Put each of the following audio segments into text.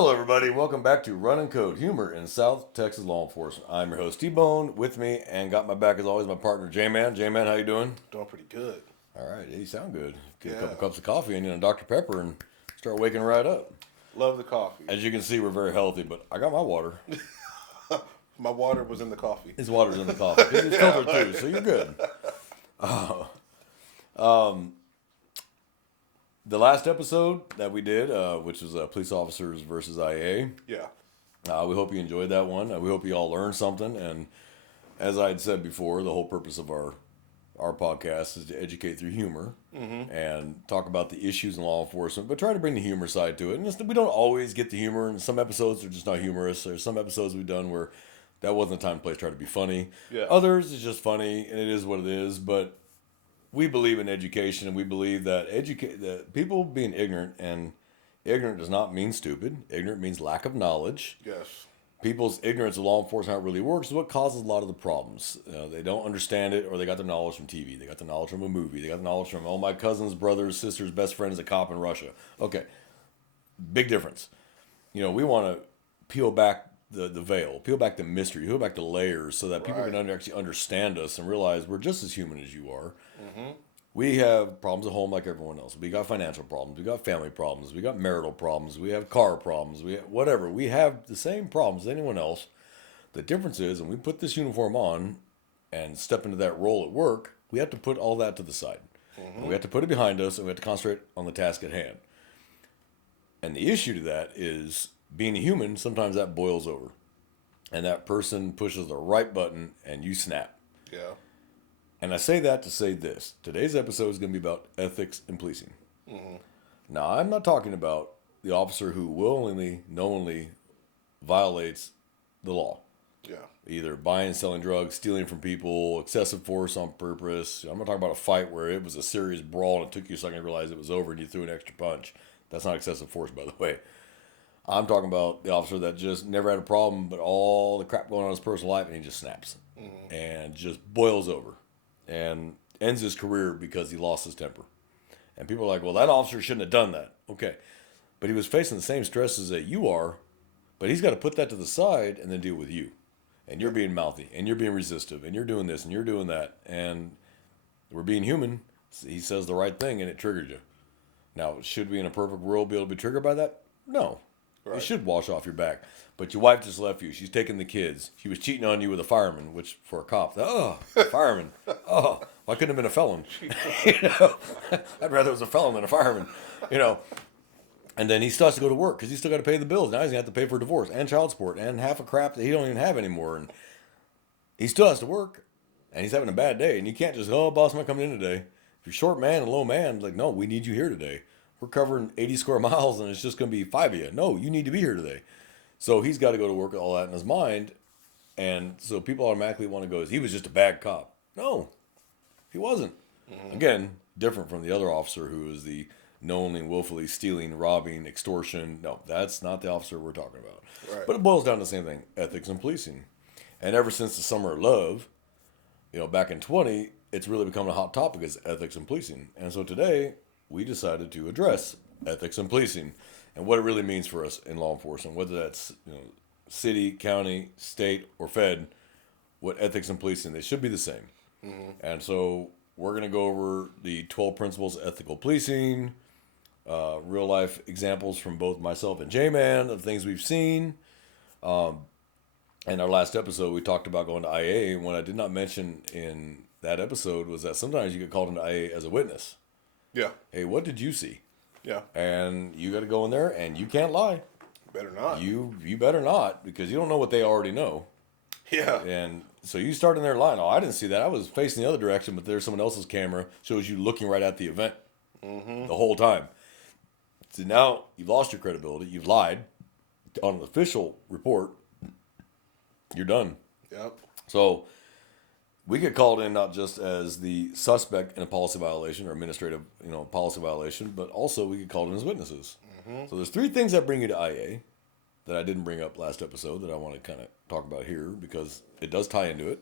Hello, everybody. Welcome back to Run and Code Humor in South Texas Law Enforcement. I'm your host T-Bone. With me and got my back as always, my partner J-Man. J-Man, how you doing? Doing pretty good. All right, you sound good. Get a Yeah. couple cups of coffee and Dr Pepper and start waking right up. Love the coffee. As you can see, we're very healthy, but I got my water. My water was in the coffee. His water's in the coffee. It's filtered too, so you're good. The last episode that we did, which was police officers versus IA. Yeah. We hope you enjoyed that one. We hope you all learned something. And as I had said before, the whole purpose of our podcast is to educate through humor and talk about the issues in law enforcement, but try to bring the humor side to it. And we don't always get the humor, and some episodes are just not humorous. There's some episodes we've done where that wasn't the time and place to try to be funny. Yeah. Others, it's just funny, and it is what it is. But we believe in education, and we believe that that people being ignorant, and ignorant does not mean stupid. Ignorant means lack of knowledge. Yes. People's ignorance of law enforcement, how it really works, is what causes a lot of the problems. They don't understand it, or they got the knowledge from TV. They got the knowledge from a movie. They got the knowledge from, my cousin's brother's sister's best friend is a cop in Russia. Okay, big difference. We want to peel back the veil, peel back the mystery, peel back the layers, so that people Right. can actually understand us and realize we're just as human as you are. Mm-hmm. We have problems at home like everyone else. We got financial problems. We got family problems. We got marital problems. We have car problems. We have whatever. We have the same problems as anyone else. The difference is, when we put this uniform on and step into that role at work, we have to put all that to the side. And we have to put it behind us, and we have to concentrate on the task at hand. And the issue to that is, being a human, sometimes that boils over. And that person pushes the right button, and you snap. Yeah. And I say that to say this. Today's episode is going to be about ethics and policing. Now, I'm not talking about the officer who willingly, knowingly violates the law. Yeah. Either buying, selling drugs, stealing from people, excessive force on purpose. I'm not talking about a fight where it was a serious brawl and it took you a second to realize it was over and you threw an extra punch. That's not excessive force, by the way. I'm talking about the officer that just never had a problem, but all the crap going on in his personal life, and he just snaps and just boils over and ends his career because he lost his temper. And people are like, well, that officer shouldn't have done that. Okay. But he was facing the same stresses that you are, but he's got to put that to the side and then deal with you. And you're being mouthy, and you're being resistive, and you're doing this, and you're doing that. And we're being human. He says the right thing, and it triggered you. Now, should we in a perfect world be able to be triggered by that? No. It Right. should wash off your back. But your wife just left you. She's taking the kids. She was cheating on you with a fireman, which for a cop, fireman. Oh, I couldn't have been a felon. I'd rather it was a felon than a fireman. And then he still has to go to work because he's still got to pay the bills. Now he's going to have to pay for divorce and child support and half a crap that he don't even have anymore. And he still has to work. And he's having a bad day. And you can't just, boss, I'm not coming in today. If you're short man and low man, it's like, no, we need you here today. We're covering 80 square miles and it's just going to be 5 of you. No, you need to be here today. So he's got to go to work with all that in his mind. And so people automatically want to go, he was just a bad cop. No, he wasn't. Again, different from the other officer who is the knowingly and willfully stealing, robbing, extortion. No, that's not the officer we're talking about. Right. But it boils down to the same thing, ethics and policing. And ever since the summer of love, back in 20, it's really become a hot topic is ethics and policing. And so today, we decided to address ethics and policing and what it really means for us in law enforcement, whether that's city, county, state, or fed. What ethics and policing, they should be the same. And so we're going to go over the 12 principles of ethical policing, real life examples from both myself and J-Man of things we've seen. And our last episode, we talked about going to IA. And what I did not mention in that episode was that sometimes you get called into IA as a witness. Yeah. Hey, what did you see? Yeah. And you got to go in there, and you can't lie. Better not. You better not, because you don't know what they already know. Yeah. And so you start in there lying. Oh, I didn't see that. I was facing the other direction, but there's someone else's camera shows you looking right at the event the whole time. So now you've lost your credibility. You've lied on an official report. You're done. Yep. So we get called in not just as the suspect in a policy violation or administrative, policy violation, but also we get called in as witnesses. So there's 3 things that bring you to IA that I didn't bring up last episode that I want to kind of talk about here because it does tie into it.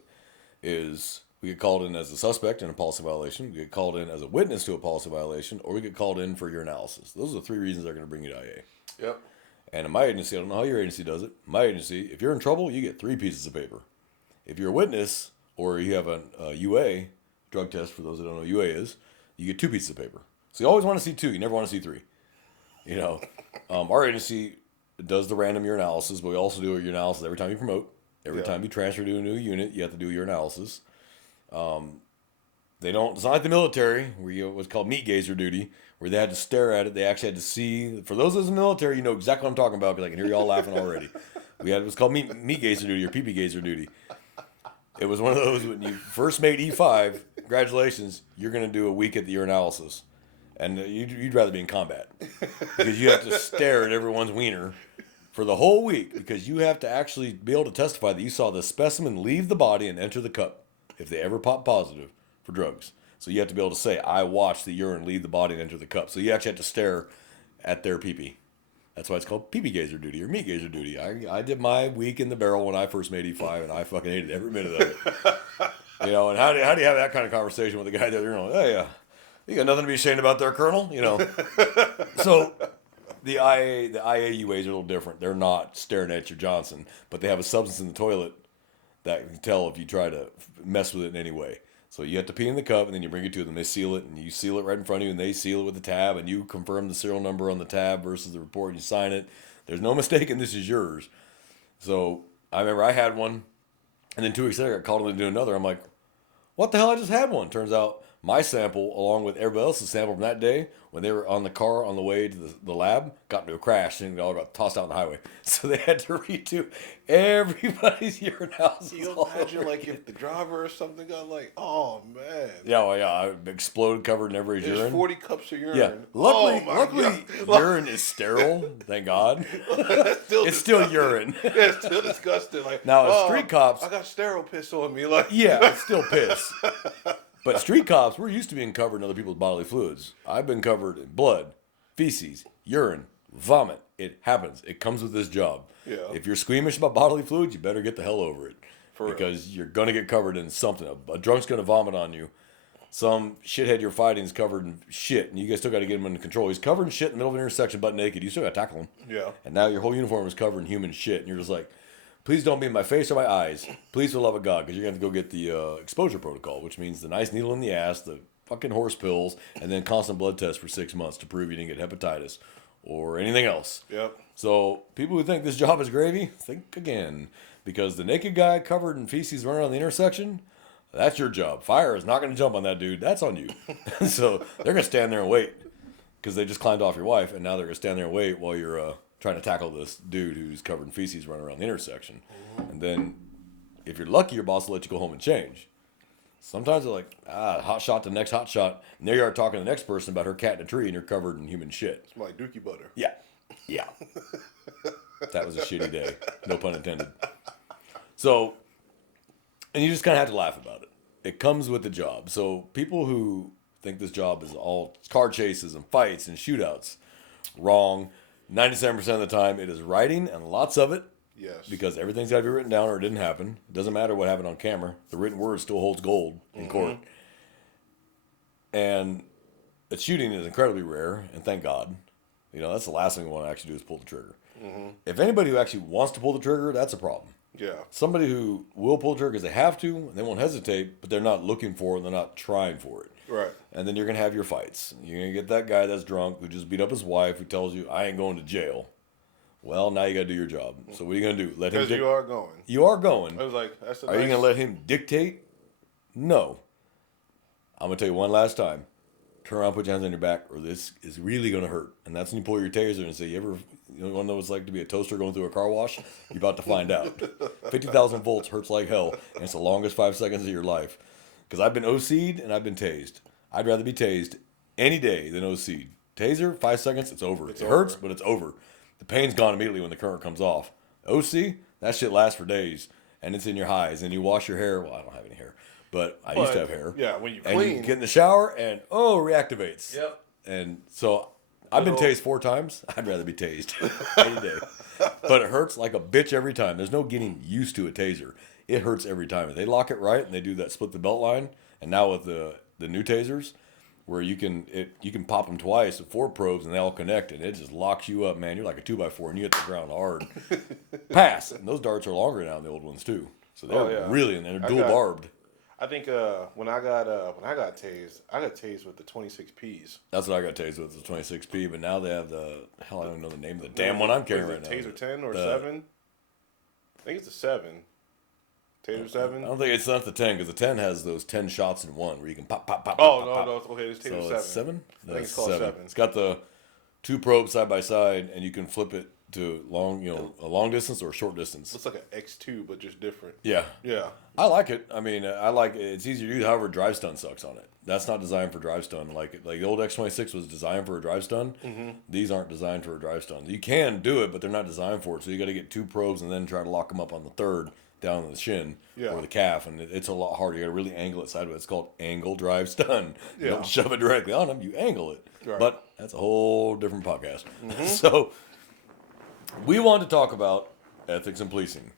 Is we get called in as a suspect in a policy violation, we get called in as a witness to a policy violation, or we get called in for your analysis. Those are the 3 reasons they're going to bring you to IA. Yep. And in my agency, I don't know how your agency does it. My agency, if you're in trouble, you get 3 pieces of paper. If you're a witness or you have a UA, drug test for those that don't know what UA is, you get 2 pieces of paper. So you always want to see 2. You never want to see 3. You know, our agency does the random urinalysis, but we also do a urinalysis every time you promote. Every time you transfer to a new unit, you have to do urinalysis. They don't. It's not like the military where you what's called meat gazer duty, where they had to stare at it. They actually had to see. For those of us in the military, you know exactly what I'm talking about because I can hear y'all laughing already. We had what's called meat gazer duty or pee gazer duty. It was one of those when you first made E5. Congratulations, you're going to do a week at the urinalysis, and you'd rather be in combat because you have to stare at everyone's wiener for the whole week because you have to actually be able to testify that you saw the specimen leave the body and enter the cup if they ever pop positive for drugs. So you have to be able to say, I watched the urine leave the body and enter the cup. So you actually have to stare at their pee-pee. That's why it's called pee-pee gazer duty or meat gazer duty. I did my week in the barrel when I first made E5, and I fucking hated every minute of it. You know, and how do you have that kind of conversation with the guy that you're like, hey, you got nothing to be ashamed about there, Colonel? You know. So the IAUAs are a little different. They're not staring at your Johnson, but they have a substance in the toilet that can tell if you try to mess with it in any way. So you have to pee in the cup, and then you bring it to them. They seal it, and you seal it right in front of you, and they seal it with the tab, and you confirm the serial number on the tab versus the report, and you sign it. There's no mistaking this is yours. So I remember I had one, and then 2 weeks later I got called in to do another. I'm like, what the hell? I just had one. Turns out my sample, along with everybody else's sample from that day, when they were on the car on the way to the lab, got into a crash and it all got tossed out on the highway. So they had to redo everybody's urinalysis. Can you imagine, like, if the driver or something got like, oh man. Yeah, well, yeah, I exploded, covered in everybody's urine. 40 cups of urine. Yeah, luckily, urine is sterile. Thank God. It's still urine. Yeah, it's still disgusting. Like now, street cops. I got sterile piss on me. Like, yeah, it's still piss. But street cops, we're used to being covered in other people's bodily fluids. I've been covered in blood, feces, urine, vomit. It happens. It comes with this job. Yeah. If you're squeamish about bodily fluids, you better get the hell over it. Because you're going to get covered in something. A drunk's going to vomit on you. Some shithead you're fighting is covered in shit, and you guys still got to get him under control. He's covered in shit in the middle of an intersection, butt naked. You still got to tackle him. Yeah. And now your whole uniform is covered in human shit, and you're just like, please don't be in my face or my eyes. Please, for the love of God, because you're going to have to go get the exposure protocol, which means the nice needle in the ass, the fucking horse pills, and then constant blood tests for 6 months to prove you didn't get hepatitis or anything else. Yep. So people who think this job is gravy, think again. Because the naked guy covered in feces running around the intersection, that's your job. Fire is not going to jump on that dude. That's on you. So they're going to stand there and wait because they just climbed off your wife, and now they're going to stand there and wait while you're trying to tackle this dude who's covered in feces running around the intersection. And then, if you're lucky, your boss will let you go home and change. Sometimes they're like, hot shot to the next hot shot. And there you are talking to the next person about her cat in a tree, and you're covered in human shit. It's like dookie butter. Yeah. Yeah. That was a shitty day. No pun intended. So, and you just kind of have to laugh about it. It comes with the job. So, people who think this job is all car chases and fights and shootouts, wrong. 97% of the time, it is writing, and lots of it. Yes. Because everything's got to be written down or it didn't happen. It doesn't matter what happened on camera. The written word still holds gold in court. And a shooting is incredibly rare, and thank God. You know, that's the last thing we want to actually do is pull the trigger. If anybody who actually wants to pull the trigger, that's a problem. Yeah. Somebody who will pull the trigger because they have to, and they won't hesitate, but they're not looking for it, and they're not trying for it. Right. And then you're going to have your fights. You're going to get that guy that's drunk who just beat up his wife who tells you, I ain't going to jail. Well, now you got to do your job. So what are you going to do? Let him Because you are going. You are going. I was like, that's a Are you going to let him dictate? No. I'm going to tell you one last time. Turn around, put your hands on your back, or this is really going to hurt. And that's when you pull your taser and say, you want to know what it's like to be a toaster going through a car wash? You're about to find out. 50,000 volts hurts like hell, and it's the longest 5 seconds of your life. Because I've been OC'd and I've been tased. I'd rather be tased any day than OC'd. Taser, 5 seconds, it's over. It hurts, but it's over. The pain's gone immediately when the current comes off. OC, that shit lasts for days, and it's in your highs. And you wash your hair. Well, I don't have any hair, but I used to have hair. Yeah, when you and clean. you get in the shower, and reactivates. Yep. And so I've been tased 4 times. I'd rather be tased any day. But it hurts like a bitch every time. There's no getting used to a taser. It hurts every time. If they lock it right and they do that split the belt line, and now with the new tasers, where you can pop them twice with 4 probes and they all connect and it just locks you up, man. You're like a 2x4 and you hit the ground hard. Pass. And those darts are longer now than the old ones too. So they're really, and they're dual barbed. I think when I got tased, I got tased with the 26Ps. That's what I got tased with, the 26P. But now they have I don't know the name of the damn one I'm carrying right now. Taser 10 or 7? I think it's the 7. Taser 7? I don't think it's not the 10 because the 10 has those 10 shots in one where you can pop. Oh, pop. no. Okay, it's Taser 7. It's 7? I think it's called 7. It's got the 2 probes side by side and you can flip it to a long distance or a short distance. Looks like an X2, but just different. Yeah. Yeah. I like it. I mean, I like it. It's easier to use. However, drive stun sucks on it. That's not designed for drive stun. Like the old X26 was designed for a drive stun. Mm-hmm. These aren't designed for a drive stun. You can do it, but they're not designed for it. So you got to get 2 probes and then try to lock them up on the third down the shin or the calf, and it's a lot harder. You got to really angle it sideways. It's called angle drive stun. You don't shove it directly on them. You angle it. Right. But that's a whole different podcast. Mm-hmm. So we want to talk about ethics and policing.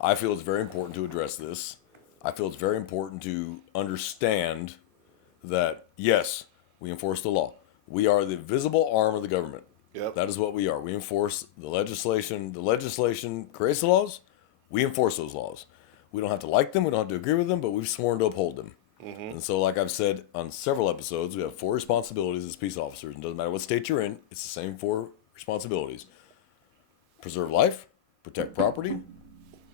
I feel it's very important to address this. I feel it's very important to understand that, yes, we enforce the law. We are the visible arm of the government. Yep. That is what we are. We enforce the legislation. The legislation creates the laws. We enforce those laws. We don't have to like them. We don't have to agree with them, but we've sworn to uphold them. Mm-hmm. And so, like I've said on several episodes, we have 4 responsibilities as peace officers. And it doesn't matter what state you're in, it's the same 4 responsibilities. Preserve life, protect property,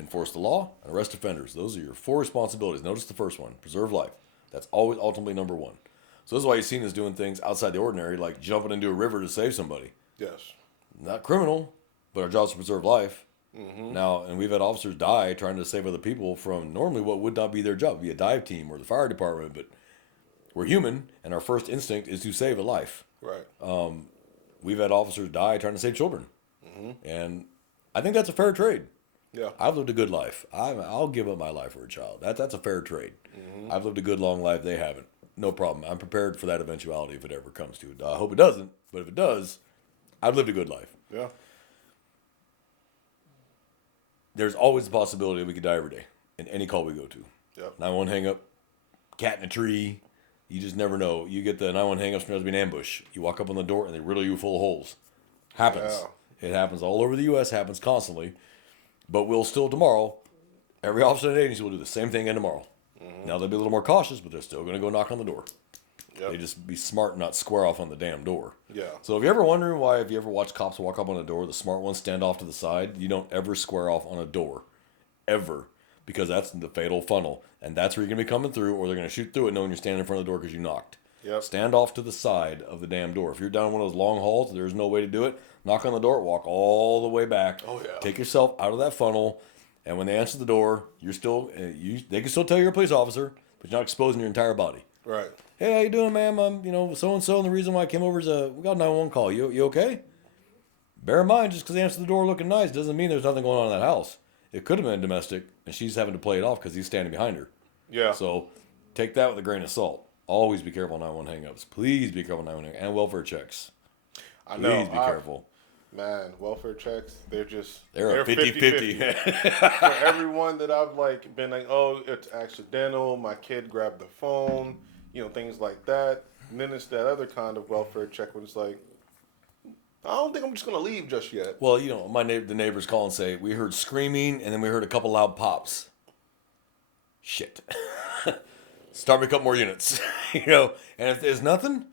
enforce the law, and arrest offenders. Those are your 4 responsibilities. Notice the first one, preserve life. That's always ultimately number 1. So this is why you've seen us doing things outside the ordinary, like jumping into a river to save somebody. Yes. Not criminal, but our job is to preserve life. Mm-hmm. Now, and we've had officers die trying to save other people from normally what would not be their job, be a dive team or the fire department, but we're human, and our first instinct is to save a life. Right. We've had officers die trying to save children. Mm-hmm. And I think that's a fair trade. Yeah. I've lived a good life. I'll give up my life for a child. That's a fair trade. Mm-hmm. I've lived a good long life. They haven't. No problem. I'm prepared for that eventuality if it ever comes to it. I hope it doesn't, but if it does, I've lived a good life. Yeah. There's always the possibility that we could die every day in any call we go to. Yep. 911 hang up, cat in a tree. You just never know. You get the 911 hang ups from an ambush. You walk up on the door and they riddle you full of holes. Happens. Yeah. It happens all over the U.S. Happens constantly. But we'll still tomorrow, every officer in the agency will do the same thing again tomorrow. Mm-hmm. Now they'll be a little more cautious, but they're still going to go knock on the door. Yep. They just be smart and not square off on the damn door. Yeah. So if you're ever wondering why, if you ever watch cops walk up on a door, the smart ones stand off to the side, you don't ever square off on a door. Ever. Because that's the fatal funnel. And that's where you're going to be coming through, or they're going to shoot through it knowing you're standing in front of the door because you knocked. Yep. Stand off to the side of the damn door. If you're down one of those long halls, there's no way to do it. Knock on the door, walk all the way back. Oh, yeah. Take yourself out of that funnel. And when they answer the door, you're still, they can still tell you're a police officer, but you're not exposing your entire body. Right. Hey, how you doing, ma'am? I'm, so-and-so, and the reason why I came over is we got a 911 call. You okay? Bear in mind, just because they answer the door looking nice doesn't mean there's nothing going on in that house. It could have been domestic, and she's having to play it off because he's standing behind her. Yeah. So take that with a grain of salt. Always be careful on 911 hang-ups. Please be careful on 911 and welfare checks. Please be careful. Man, welfare checks, they're a 50-50. For everyone that I've been like, oh, it's accidental, my kid grabbed the phone, things like that. And then it's that other kind of welfare check when it's like, I don't think I'm just going to leave just yet. Well, the neighbors call and say, we heard screaming and then we heard a couple loud pops. Shit. Start me a couple more units. And if there's nothing,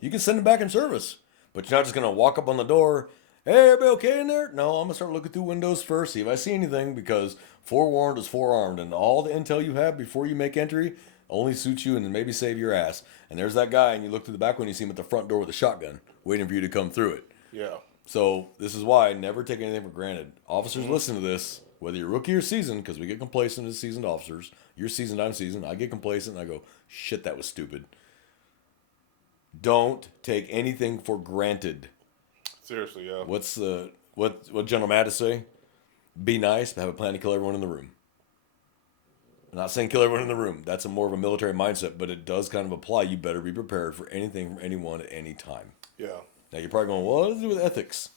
you can send them back in service. But you're not just going to walk up on the door, hey, everybody okay in there? No, I'm going to start looking through windows first, see if I see anything, because forewarned is forearmed, and all the intel you have before you make entry only suits you and then maybe save your ass. And there's that guy, and you look through the back window, you see him at the front door with a shotgun, waiting for you to come through it. Yeah. So this is why I never take anything for granted. Officers, listen to this, whether you're rookie or seasoned, because we get complacent as seasoned officers. You're seasoned, I'm seasoned. I get complacent, and I go, shit, that was stupid. Don't take anything for granted. Seriously, yeah. What General Mattis say? Be nice, but have a plan to kill everyone in the room. I'm not saying kill everyone in the room. That's more of a military mindset, but it does kind of apply. You better be prepared for anything from anyone at any time. Yeah. Now you're probably going, well, what does it do with ethics?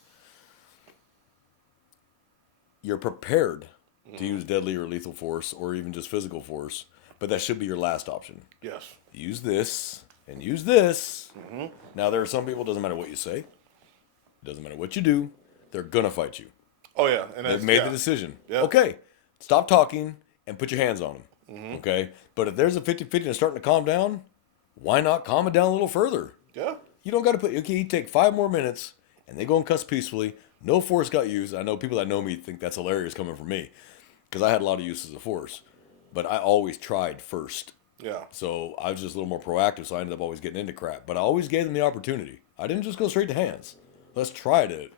You're prepared to use deadly or lethal force or even just physical force, but that should be your last option. Yes. Use this and use this. Now, there are some people, it doesn't matter what you say, it doesn't matter what you do, they're going to fight you. Oh, yeah. And They've made the decision. Yeah. Okay, stop talking and put your hands on them. Okay? But if there's a 50-50 and it's starting to calm down, why not calm it down a little further? Yeah. You don't got to okay, you take 5 more minutes and they go and cuss peacefully. No force got used. I know people that know me think that's hilarious coming from me because I had a lot of uses of force. But I always tried first. Yeah. So I was just a little more proactive, so I ended up always getting into crap. But I always gave them the opportunity. I didn't just go straight to hands. Let's try to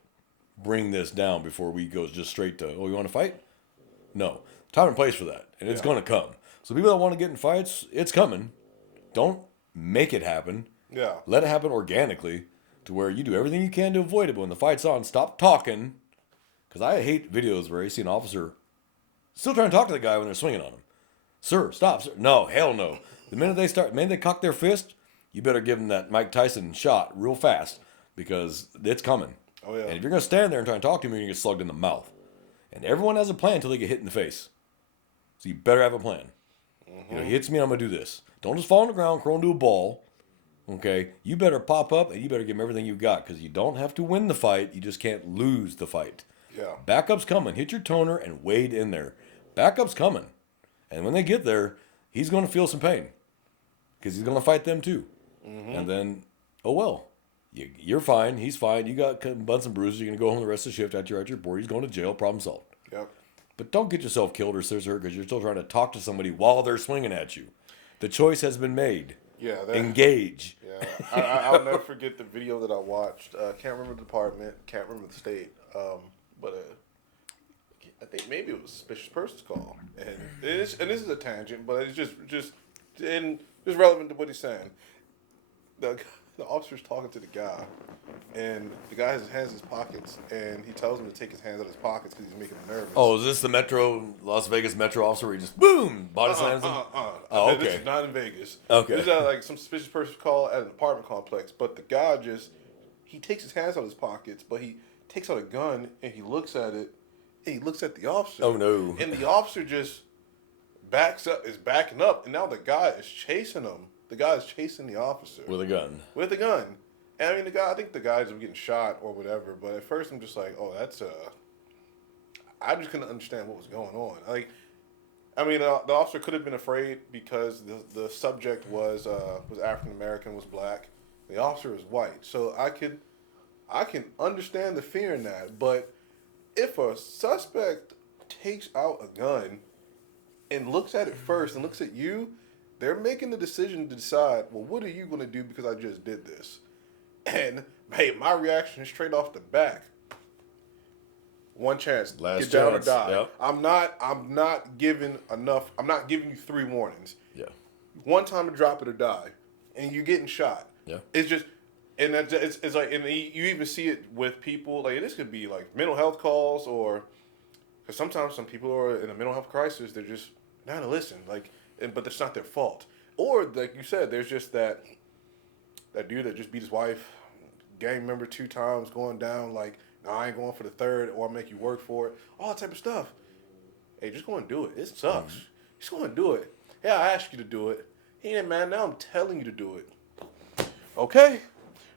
bring this down before we go just straight to, oh, you want to fight? No. Time and place for that. And it's going to come. So people that want to get in fights, it's coming. Don't make it happen. Yeah. Let it happen organically to where you do everything you can to avoid it. But when the fight's on, stop talking. Because I hate videos where you see an officer still trying to talk to the guy when they're swinging on him. Sir, stop, sir. No, hell no. The minute they cock their fist, you better give them that Mike Tyson shot real fast because it's coming. Oh, yeah. And if you're going to stand there and try and talk to him, you're going to get slugged in the mouth. And everyone has a plan until they get hit in the face. So you better have a plan. You know, he hits me, I'm going to do this. Don't just fall on the ground, crawl into a ball. Okay? You better pop up and you better give him everything you've got because you don't have to win the fight. You just can't lose the fight. Yeah. Backup's coming. Hit your toner and wade in there. Backup's coming. And when they get there, he's going to feel some pain because he's going to fight them too. And then, oh well, you're fine. He's fine. You got bumps and bruises. You're going to go home the rest of the shift after you're at your board. He's going to jail. Problem solved. Yep. But don't get yourself killed or scissor because you're still trying to talk to somebody while they're swinging at you. The choice has been made. Yeah. Engage. Yeah. I'll never forget the video that I watched. Can't remember the department. Can't remember the state. But I think maybe it was a suspicious person's call. And this is a tangent, but it's just relevant to what he's saying. The officer's talking to the guy, and the guy has his hands in his pockets, and he tells him to take his hands out of his pockets because he's making him nervous. Oh, is this the Las Vegas Metro officer where he just, boom, body slams him? Oh, okay. This is not in Vegas. Okay. This is like some suspicious person's call at an apartment complex, but the guy he takes his hands out of his pockets, but he takes out a gun, and he looks at it, and he looks at the officer. Oh, no. And the officer just is backing up, and now the guy is chasing him. The guy is chasing the officer. With a gun. With a gun. And I mean, I think the guys were getting shot or whatever, but at first I'm just like, oh, I just couldn't understand what was going on. Like, I mean, the officer could have been afraid because the subject was African American, was black. The officer is white. So I can understand the fear in that, but if a suspect takes out a gun and looks at it first and looks at you, they're making the decision to decide, well, what are you going to do because I just did this? And, hey, my reaction is straight off the back. One chance. Last get down chance. or die. Yep. I'm not giving you 3 warnings. Yeah. One time to drop it or die. And you're getting shot. Yeah. It's just, and it's like, and you even see it with people, like, this could be like mental health calls or, because sometimes some people are in a mental health crisis, they're just not going to listen. Like, but that's not their fault. Or, like you said, there's just that dude that just beat his wife, gang member 2 times, going down, like, no, I ain't going for the 3rd, or I'll make you work for it. All that type of stuff. Hey, just go and do it. It sucks. Just go and do it. Yeah, I asked you to do it. Hey, man, now I'm telling you to do it. Okay.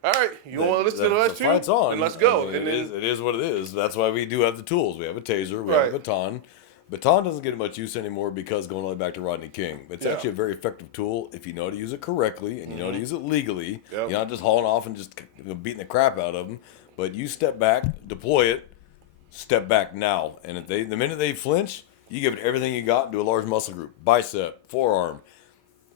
All right. You want to listen to the last 2? Fight's on. Then let's go. I mean, and it is what it is. That's why we do have the tools. We have a taser. We have a baton. Baton doesn't get much use anymore because going all the way back to Rodney King. It's actually a very effective tool if you know how to use it correctly and you know how to use it legally. Yep. You're not just hauling off and just beating the crap out of them. But you step back, deploy it, step back now. And if the minute they flinch, you give it everything you got and do a large muscle group. Bicep, forearm.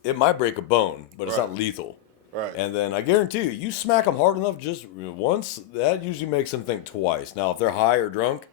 It might break a bone, but it's not lethal. Right. And then I guarantee you smack them hard enough just once, that usually makes them think twice. Now, if they're high or drunk,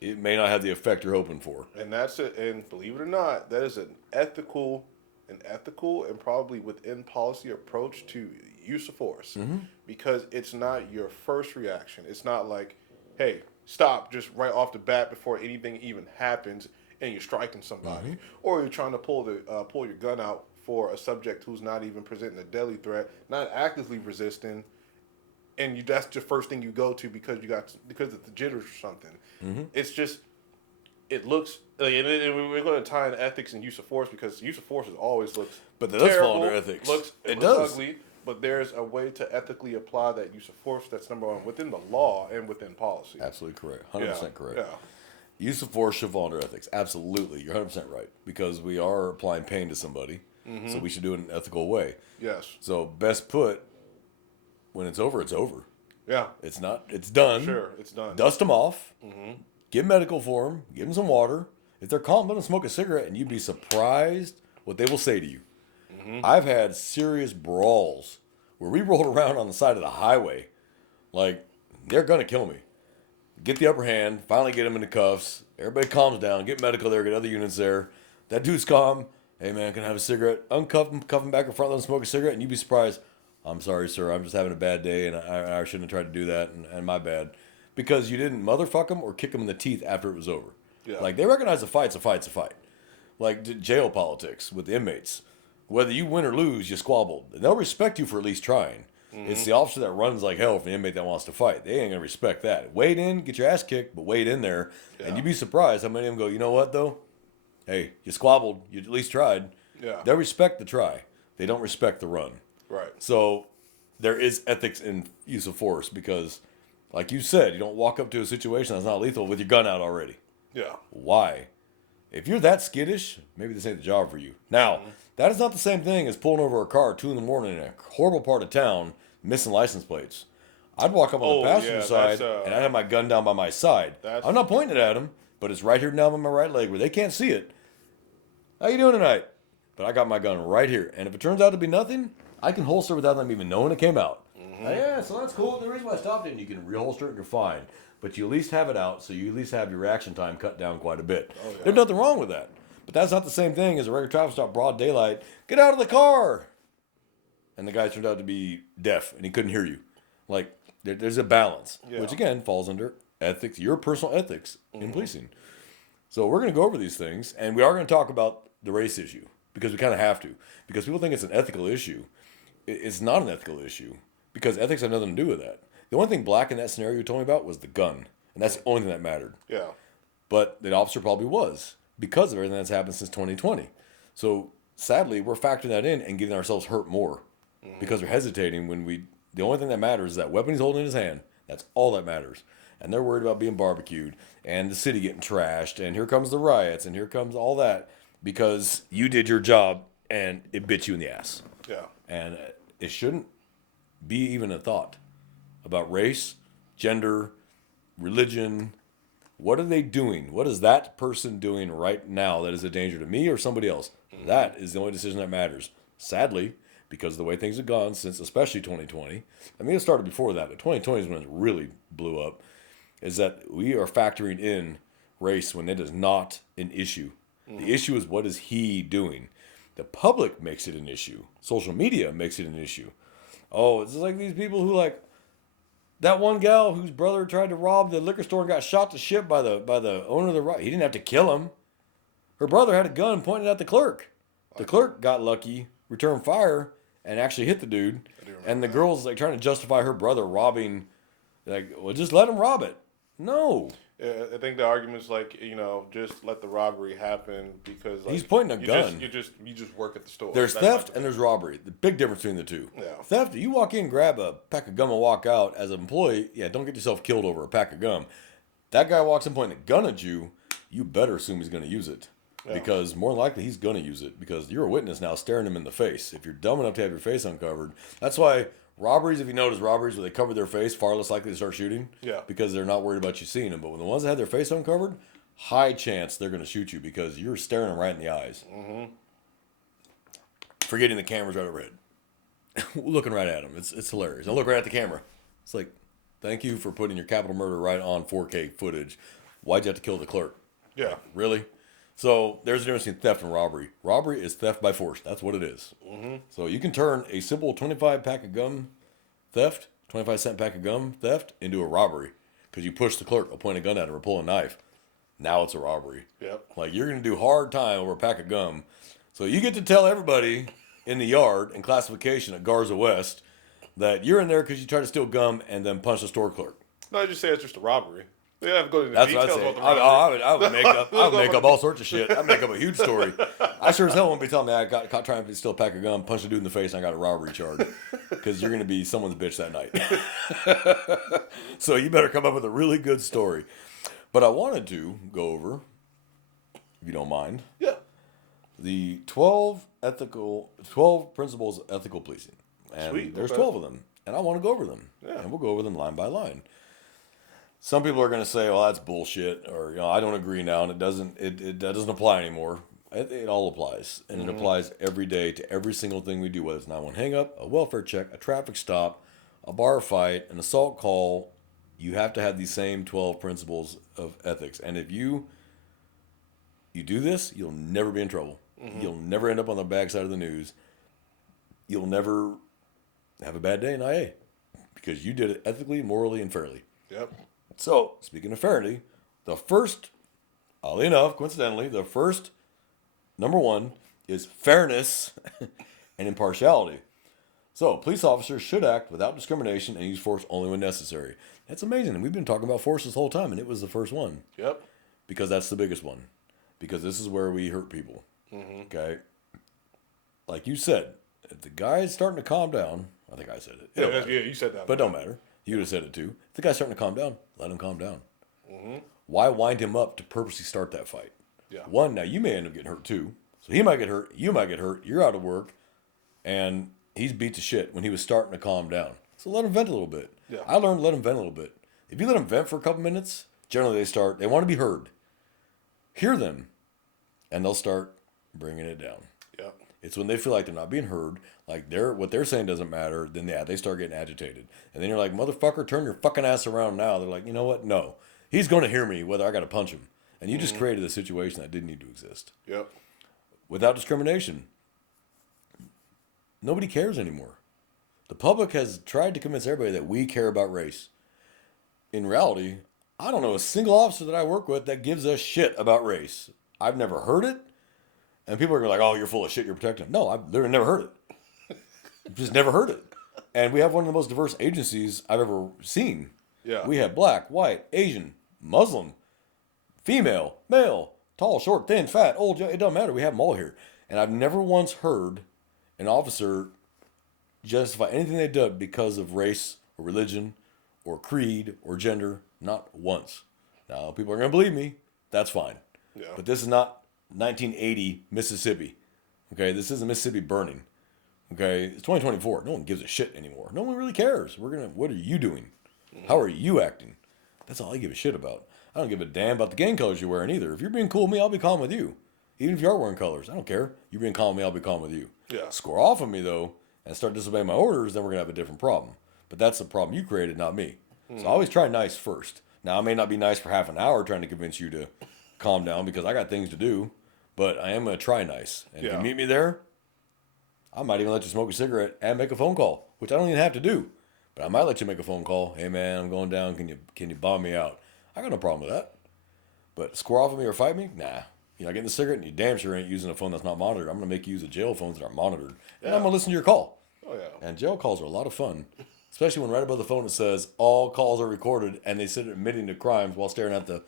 it may not have the effect you're hoping for. And that's it. And believe it or not, that is an ethical and probably within policy approach to use of force. Mm-hmm. Because it's not your first reaction. It's not like, hey, stop just right off the bat before anything even happens and you're striking somebody. Mm-hmm. Or you're trying to pull your gun out for a subject who's not even presenting a deadly threat, not actively resisting, and that's the first thing you go to because of the jitters or something. Mm-hmm. It's just, it looks like, and we're going to tie in ethics and use of force because use of force always looks but that does fall under ethics. It looks ugly, but there's a way to ethically apply that use of force. That's number one within the law and within policy. Absolutely correct. 100% correct. Yeah. Use of force should fall under ethics. Absolutely. You're 100% right. Because we are applying pain to somebody. So we should do it in an ethical way. Yes. So best put, when it's over, it's over. Yeah. It's not. It's done. Sure, it's done. Dust them off. Get medical for them. Give them some water. If they're calm, let them smoke a cigarette, and you'd be surprised what they will say to you. I've had serious brawls where we rolled around on the side of the highway, like they're gonna kill me. Get the upper hand. Finally, get them in the cuffs. Everybody calms down. Get medical there. Get other units there. That dude's calm. Hey man, can I have a cigarette? Uncuff him, cuff him back in front, let him smoke a cigarette, and you'd be surprised. I'm sorry, sir. I'm just having a bad day, and I shouldn't have tried to do that, and my bad. Because you didn't motherfuck him or kick him in the teeth after it was over. Yeah. Like, they recognize a fight's a fight's a fight. Like jail politics with the inmates. Whether you win or lose, you squabbled. And they'll respect you for at least trying. It's the officer that runs like hell for the inmate that wants to fight. They ain't going to respect that. Wade in, get your ass kicked, but wade in there. Yeah. And you'd be surprised how many of them go, you know what, though? Hey, you squabbled. You at least tried. Yeah. They'll respect the try. They don't respect the run. Right. So there is ethics in use of force because, like you said, you don't walk up to a situation that's not lethal with your gun out already. Yeah. Why? If you're that skittish, maybe this ain't the job for you. Now, that is not the same thing as pulling over a car at 2 in the morning in a horrible part of town, missing license plates. I'd walk up on the passenger side, and I'd have my gun down by my side. I'm not pointing it at them, but it's right here down by my right leg where they can't see it. How you doing tonight? But I got my gun right here. And if it turns out to be nothing, I can holster without them even knowing it came out. Yeah, so that's cool. The reason why I stopped it, and you can reholster it and you're fine. But you at least have it out, so you at least have your reaction time cut down quite a bit. Oh, yeah. There's nothing wrong with that. But that's not the same thing as a regular traffic stop, broad daylight. Get out of the car! And the guy turned out to be deaf, and he couldn't hear you. Like, there's a balance, which again falls under ethics, your personal ethics in policing. So we're going to go over these things, and we are going to talk about the race issue, because we kind of have to. Because people think it's an ethical issue. It's not an ethical issue, because ethics have nothing to do with that. The only thing black in that scenario you told me about was the gun. And that's the only thing that mattered. Yeah. But the officer probably was because of everything that's happened since 2020. So sadly, we're factoring that in and getting ourselves hurt more because we're hesitating when the only thing that matters is that weapon he's holding in his hand. That's all that matters. And they're worried about being barbecued and the city getting trashed. And here comes the riots and here comes all that because you did your job and it bit you in the ass. Yeah. And it shouldn't be even a thought about race, gender, religion. What are they doing? What is that person doing right now that is a danger to me or somebody else? That is the only decision that matters. Sadly, because of the way things have gone since especially 2020. I mean, it started before that, but 2020 is when it really blew up, is that we are factoring in race when it is not an issue. The issue is what is he doing? The public makes it an issue. Social media makes it an issue. Oh, it's like these people who like that one gal whose brother tried to rob the liquor store and got shot to shit by the owner of the right. He didn't have to kill him. Her brother had a gun pointed at the clerk. The clerk got lucky, returned fire, and actually hit the dude. And the girl's like trying to justify her brother robbing. Like, well, just let him rob it. No. Yeah, I think the argument's like, just let the robbery happen because like, He's pointing a gun. You just work at the store. There's theft and there's robbery. The big difference between the two. Yeah. Theft, you walk in, grab a pack of gum and walk out as an employee. Yeah, don't get yourself killed over a pack of gum. That guy walks in pointing a gun at you. You better assume he's going to use it. Yeah. Because more than likely he's going to use it because you're a witness now staring him in the face. If you're dumb enough to have your face uncovered, that's why robberies, if you notice robberies where they cover their face, far less likely to start shooting. Yeah. Because they're not worried about you seeing them. But when the ones that have their face uncovered, high chance they're going to shoot you because you're staring them right in the eyes. Mm-hmm. Forgetting the camera's right overhead. Looking right at them. It's hilarious. I look right at the camera. It's like, thank you for putting your capital murder right on 4K footage. Why'd you have to kill the clerk? Yeah. Really? So there's a difference between theft and robbery. Robbery is theft by force. That's what it is. Mm-hmm. So you can turn a simple 25 pack of gum theft, 25-cent pack of gum theft, into a robbery because you push the clerk or point a gun at him or pull a knife. Now it's a robbery. Yep. Like you're going to do hard time over a pack of gum. So you get to tell everybody in the yard in classification at Garza West that you're in there because you tried to steal gum and then punch the store clerk. No, I just say it's just a robbery. We have to go into That's what I'd details say. about the robbery. I would make up all sorts of shit. I'd make up a huge story. I sure as hell won't be telling me I got caught trying to steal a pack of gum, punched a dude in the face, and I got a robbery charge. Because you're going to be someone's bitch that night. So you better come up with a really good story. But I wanted to go over, if you don't mind, Yeah. the 12 principles of ethical policing. And Sweet, there's okay. 12 of them. And I want to go over them. Yeah. And we'll go over them line by line. Some people are going to say, "Well, that's bullshit," or I don't agree now, and that doesn't apply anymore. It all applies, and it applies every day to every single thing we do, whether it's 911 hang up, a welfare check, a traffic stop, a bar fight, an assault call. You have to have these same 12 principles of ethics, and if you do this, you'll never be in trouble. You'll never end up on the backside of the news. You'll never have a bad day in IA because you did it ethically, morally, and fairly. Yep. So, speaking of fairness, the first, oddly enough, coincidentally, the first, number one, is fairness and impartiality. So, police officers should act without discrimination and use force only when necessary. That's amazing. And we've been talking about force this whole time, and it was the first one. Yep. Because that's the biggest one. Because this is where we hurt people. Okay? Like you said, if the guy's starting to calm down, I think I said it. It don't matter. Yeah, you said that. But don't matter. You would have said it too. If the guy's starting to calm down, let him calm down. Why wind him up to purposely start that fight? Yeah. One, now you may end up getting hurt too. So he might get hurt. You might get hurt. You're out of work. And he's beat to shit when he was starting to calm down. So let him vent a little bit. Yeah. I learned to let him vent a little bit. If you let him vent for a couple minutes, generally they want to be heard. Hear them. And they'll start bringing it down. Yep. It's when they feel like they're not being heard, like what they're saying doesn't matter, then they start getting agitated. And then you're like, motherfucker, turn your fucking ass around now. They're like, you know what? No. He's going to hear me whether I got to punch him. And you just created a situation that didn't need to exist. Yep. Without discrimination, nobody cares anymore. The public has tried to convince everybody that we care about race. In reality, I don't know a single officer that I work with that gives a shit about race. I've never heard it. And people are like, oh, you're full of shit, you're protecting them. No, I've literally never heard it. Just never heard it. And we have one of the most diverse agencies I've ever seen. Yeah. We have black, white, Asian, Muslim, female, male, tall, short, thin, fat, old, young. It doesn't matter. We have them all here. And I've never once heard an officer justify anything they did because of race or religion or creed or gender. Not once. Now, people are going to believe me. That's fine. Yeah. But this is not 1980 Mississippi. Okay? This isn't Mississippi burning. Okay? It's 2024. No one gives a shit anymore. No one really cares. What are you doing? How are you acting? That's all I give a shit about. I don't give a damn about the gang colors you're wearing either. If you're being cool with me, I'll be calm with you. Even if you are wearing colors, I don't care. You're being calm with me, I'll be calm with you. Yeah. Score off on me though, and start disobeying my orders, then we're gonna have a different problem. But that's the problem you created, not me. So I always try nice first. Now I may not be nice for half an hour trying to convince you to calm down because I got things to do, but I am gonna try nice. And if you meet me there, I might even let you smoke a cigarette and make a phone call, which I don't even have to do. But I might let you make a phone call. Hey man, I'm going down. Can you bomb me out? I got no problem with that. But score off of me or fight me? Nah. You're not getting the cigarette and you damn sure ain't using a phone that's not monitored. I'm going to make you use the jail phones that are monitored. And I'm going to listen to your call. Oh, yeah. And jail calls are a lot of fun. Especially when right above the phone it says, all calls are recorded. And they sit admitting to crimes while staring at the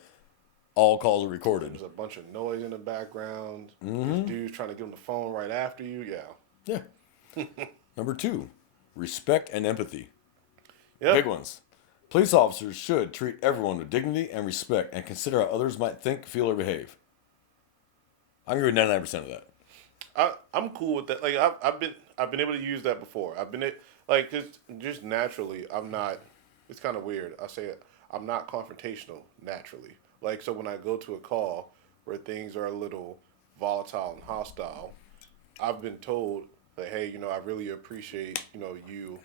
all calls are recorded. There's a bunch of noise in the background. There's dudes trying to get on the phone right after you. Yeah. Yeah. Number 2, respect and empathy. Yep. Big ones. Police officers should treat everyone with dignity and respect and consider how others might think, feel, or behave. I'm going to agree 99% of that. I'm cool with that. Like I've been able to use that before. I've been like just naturally. I'm not. It's kind of weird. I say it. I'm not confrontational naturally. Like so when I go to a call where things are a little volatile and hostile, I've been told that hey, I really appreciate you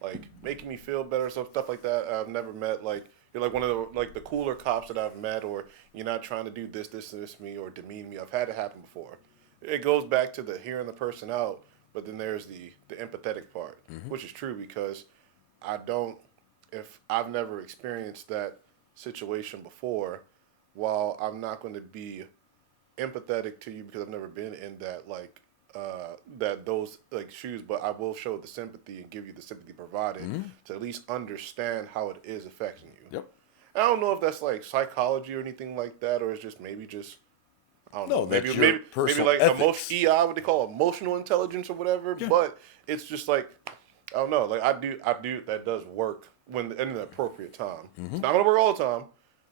like making me feel better, stuff like that. I've never met like you're like one of the cooler cops that I've met, or you're not trying to do this to me or demean me. I've had it happen before. It goes back to the hearing the person out, but then there's the empathetic part, which is true because if I've never experienced that situation before, while I'm not going to be empathetic to you because I've never been in that those shoes, but I will show the sympathy and give you the sympathy provided to at least understand how it is affecting you. Yep. I don't know if that's like psychology or anything like that, or it's just maybe just I don't No, know. that's Maybe your maybe personal like ethics. EI, what they call emotional intelligence or whatever. Yeah. But it's just like I don't know. Like I do that does work when in the appropriate time. It's not gonna work all the time,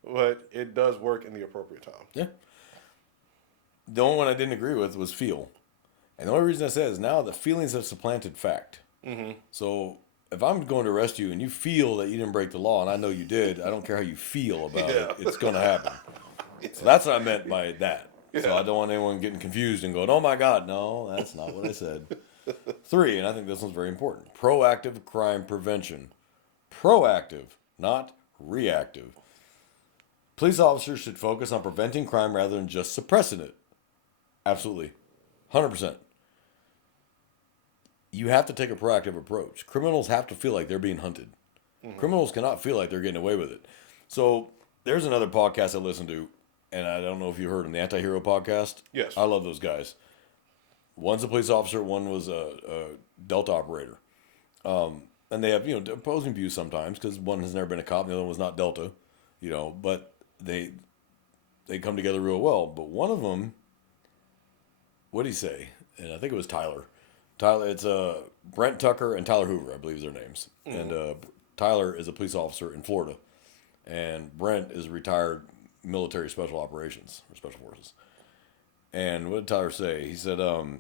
but it does work in the appropriate time. Yeah. The only one I didn't agree with was feel. And the only reason I said is now the feelings have supplanted fact. So if I'm going to arrest you and you feel that you didn't break the law, and I know you did, I don't care how you feel about Yeah. it, it's going to happen. So that's what I meant by that. So Yeah. I don't want anyone getting confused and going, oh my God, no, that's not what I said. 3, and I think this one's very important, proactive crime prevention. Proactive, not reactive. Police officers should focus on preventing crime rather than just suppressing it. Absolutely. 100%. You have to take a proactive approach. Criminals have to feel like they're being hunted. Criminals cannot feel like they're getting away with it. So there's another podcast I listen to, and I don't know if you heard them, the Anti-Hero podcast. Yes. I love those guys. One's a police officer, one was a Delta operator. And they have, opposing views sometimes because one has never been a cop and the other one was not Delta, but they come together real well. But one of them, what did he say? And I think it was Tyler. It's Brent Tucker and Tyler Hoover, I believe is their names. And Tyler is a police officer in Florida. And Brent is a retired military special operations or special forces. And what did Tyler say? He said, no,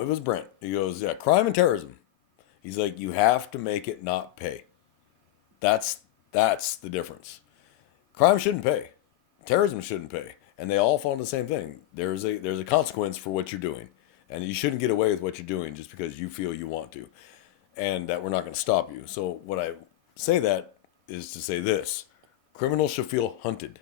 it was Brent. He goes, yeah, crime and terrorism. He's like, you have to make it not pay. That's the difference. Crime shouldn't pay. Terrorism shouldn't pay. And they all fall into the same thing. There's a consequence for what you're doing. And you shouldn't get away with what you're doing just because you feel you want to. And that we're not going to stop you. So what I say that is to say this. Criminals should feel hunted.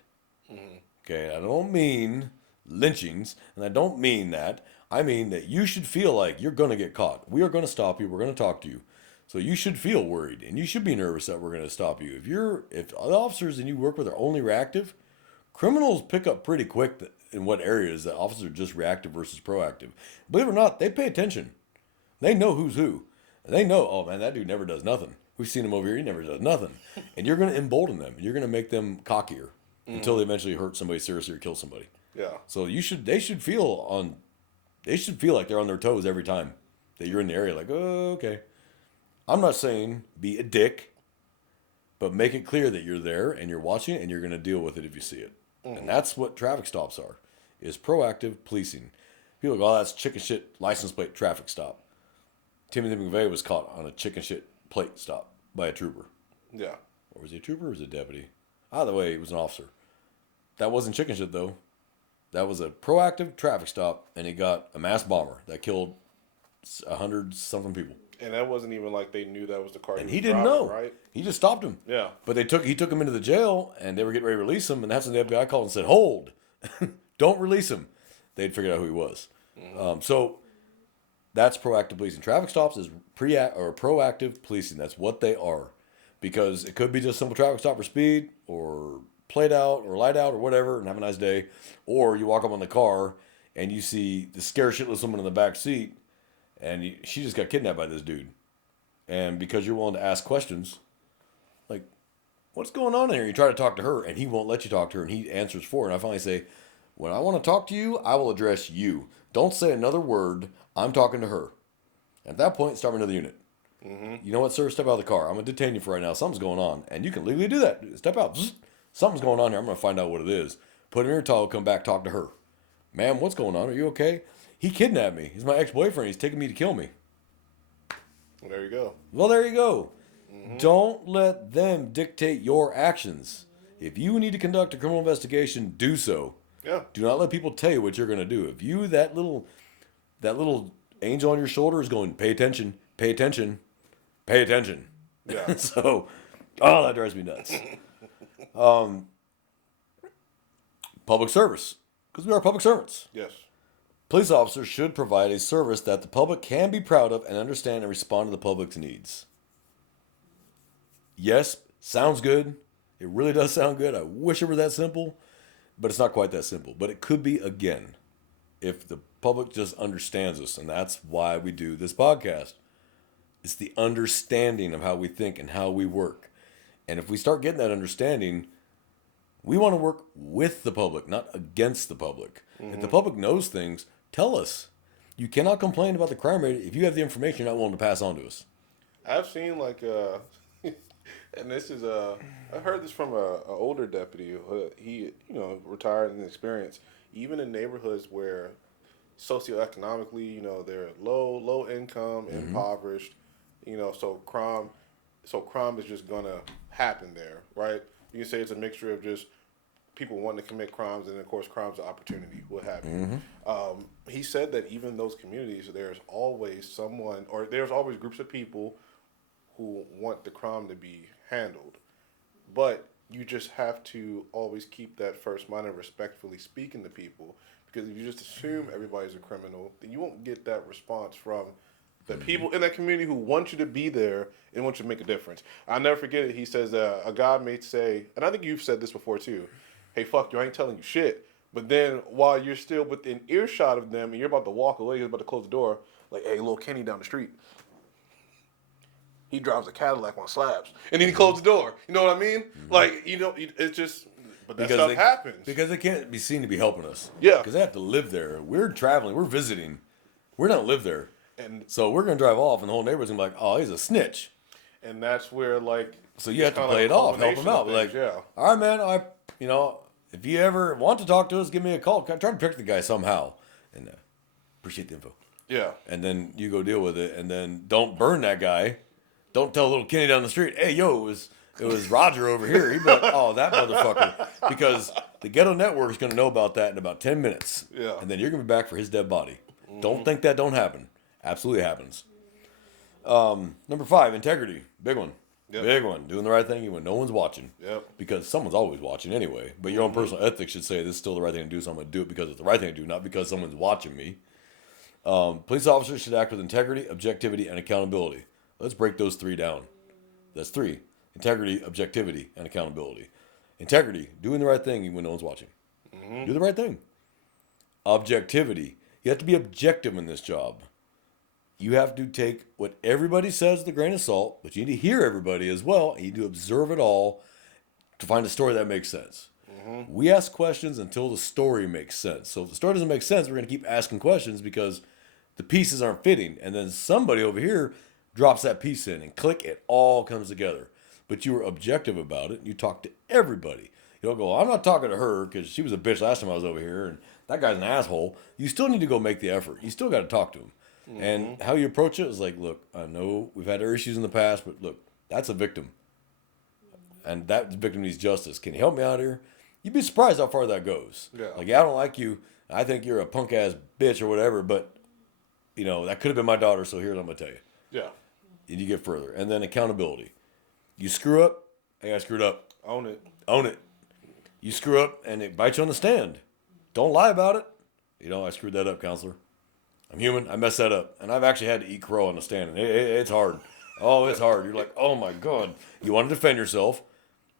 Okay, I don't mean lynchings, and I don't mean that. I mean that you should feel like you're going to get caught. We are going to stop you. We're going to talk to you. So you should feel worried, and you should be nervous that we're going to stop you. If the officers and you work with are only reactive, criminals pick up pretty quick in what areas that officers are just reactive versus proactive. Believe it or not, they pay attention. They know who's who. And they know, oh man, that dude never does nothing. We've seen him over here. He never does nothing. And you're going to embolden them. You're going to make them cockier until they eventually hurt somebody seriously or kill somebody. Yeah. So they should feel like they're on their toes every time that you're in the area. Like, oh, okay. I'm not saying be a dick, but make it clear that you're there and you're watching it and you're going to deal with it if you see it. And that's what traffic stops are, is proactive policing. People go, oh, that's chicken shit license plate traffic stop. Timothy McVeigh was caught on a chicken shit plate stop by a trooper. Yeah. Or was he a trooper or was he a deputy? Either way, he was an officer. That wasn't chicken shit, though. That was a proactive traffic stop, and he got a mass bomber that killed 100-something people. And that wasn't even like they knew that was the car. And was he didn't driving, know. right? He just stopped him. Yeah. But he took him into the jail, and they were getting ready to release him, and that's when the FBI called and said, hold. Don't release him. They'd figured out who he was. So that's proactive policing. Traffic stops is proactive policing. That's what they are. Because it could be just simple traffic stop for speed, or played out, or light out, or whatever, and have a nice day. Or you walk up on the car, and you see the scare shitless woman in the back seat, and she just got kidnapped by this dude. And because you're willing to ask questions, like, what's going on here? You try to talk to her, and he won't let you talk to her, and he answers for her. And I finally say, when I want to talk to you, I will address you. Don't say another word. I'm talking to her. At that point, start another unit. You know what, sir? Step out of the car. I'm going to detain you for right now. Something's going on. And you can legally do that. Step out. Something's going on here. I'm going to find out what it is. Put him in your towel. Come back. Talk to her. Ma'am, what's going on? Are you okay? He kidnapped me. He's my ex-boyfriend. He's taking me to kill me. There you go. Well, there you go. Don't let them dictate your actions. If you need to conduct a criminal investigation, do so. Yeah. Do not let people tell you what you're going to do. If you, that little angel on your shoulder is going, pay attention, pay attention, pay attention. Yeah. So, that drives me nuts. Public service. Because we are public servants. Yes. Police officers should provide a service that the public can be proud of and understand and respond to the public's needs. Yes, sounds good. It really does sound good. I wish it were that simple, but it's not quite that simple. But it could be, again, if the public just understands us, and that's why we do this podcast. It's the understanding of how we think and how we work. And if we start getting that understanding, we want to work with the public, not against the public. If the public knows things, tell us. You cannot complain about the crime rate if you have the information you're not willing to pass on to us. I've seen like and this is I heard this from a older deputy. He retired in experience. Even in neighborhoods where socioeconomically, they're low income, impoverished, so crime is just gonna happen there, right? You can say it's a mixture of just people wanting to commit crimes, and of course, crimes of opportunity, what have you. He said that even in those communities, there's always someone, or there's always groups of people who want the crime to be handled, but you just have to always keep that first mind and respectfully speaking to people. Because if you just assume everybody's a criminal, then you won't get that response from the people in that community who want you to be there and want you to make a difference. I'll never forget it. He says a guy may say, and I think you've said this before too, hey, fuck you, I ain't telling you shit. But then while you're still within earshot of them and you're about to walk away, you're about to close the door, like, hey, little Kenny down the street, he drives a Cadillac on slabs. And then he closed the door. You know what I mean? Like, it's just... But that stuff happens. Because they can't be seen to be helping us. Yeah. Because they have to live there. We're traveling. We're visiting. We don't live there. And so we're going to drive off, and the whole neighborhood's going to be like, oh, he's a snitch. And that's where, like... So you have to play it off, help him out. Like, all right, man, if you ever want to talk to us, give me a call. Try to protect the guy somehow. And appreciate the info. Yeah. And then you go deal with it. And then don't burn that guy. Don't tell little Kenny down the street, hey, yo, it was Roger over here. He'd be like, oh, that motherfucker. Because the Ghetto Network is going to know about that in about 10 minutes. Yeah. And then you're going to be back for his dead body. Don't think that don't happen. Absolutely happens. Number 5, integrity. Big one. Yep. Big one. Doing the right thing even when no one's watching. Yep. Because someone's always watching anyway. But your own personal ethics should say this is still the right thing to do, so I'm going to do it because it's the right thing to do, not because someone's watching me. Police officers should act with integrity, objectivity, and accountability. Let's break those 3 down. That's 3. Integrity, objectivity, and accountability. Integrity, doing the right thing even when no one's watching. Do the right thing. Objectivity, you have to be objective in this job. You have to take what everybody says with a grain of salt, but you need to hear everybody as well, and you need to observe it all to find a story that makes sense. We ask questions until the story makes sense. So if the story doesn't make sense, we're going to keep asking questions because the pieces aren't fitting. And then somebody over here drops that piece in and click, it all comes together. But you were objective about it. And you talk to everybody. You don't go, I'm not talking to her because she was a bitch last time I was over here and that guy's an asshole. You still need to go make the effort. You still got to talk to him. And how you approach it is like, look, I know we've had our issues in the past, but look, that's a victim. And that victim needs justice. Can you help me out here? You'd be surprised how far that goes. Yeah. Like, yeah, I don't like you. I think you're a punk ass bitch or whatever, but that could have been my daughter, so here's what I'm gonna tell you. Yeah. And you get further. And then accountability. You screw up, hey, I screwed up. Own it. Own it. You screw up and it bites you on the stand. Don't lie about it. I screwed that up, counselor. I'm human. I messed that up. And I've actually had to eat crow on the stand. And it's hard. Oh, it's hard. You're like, oh my God. You want to defend yourself.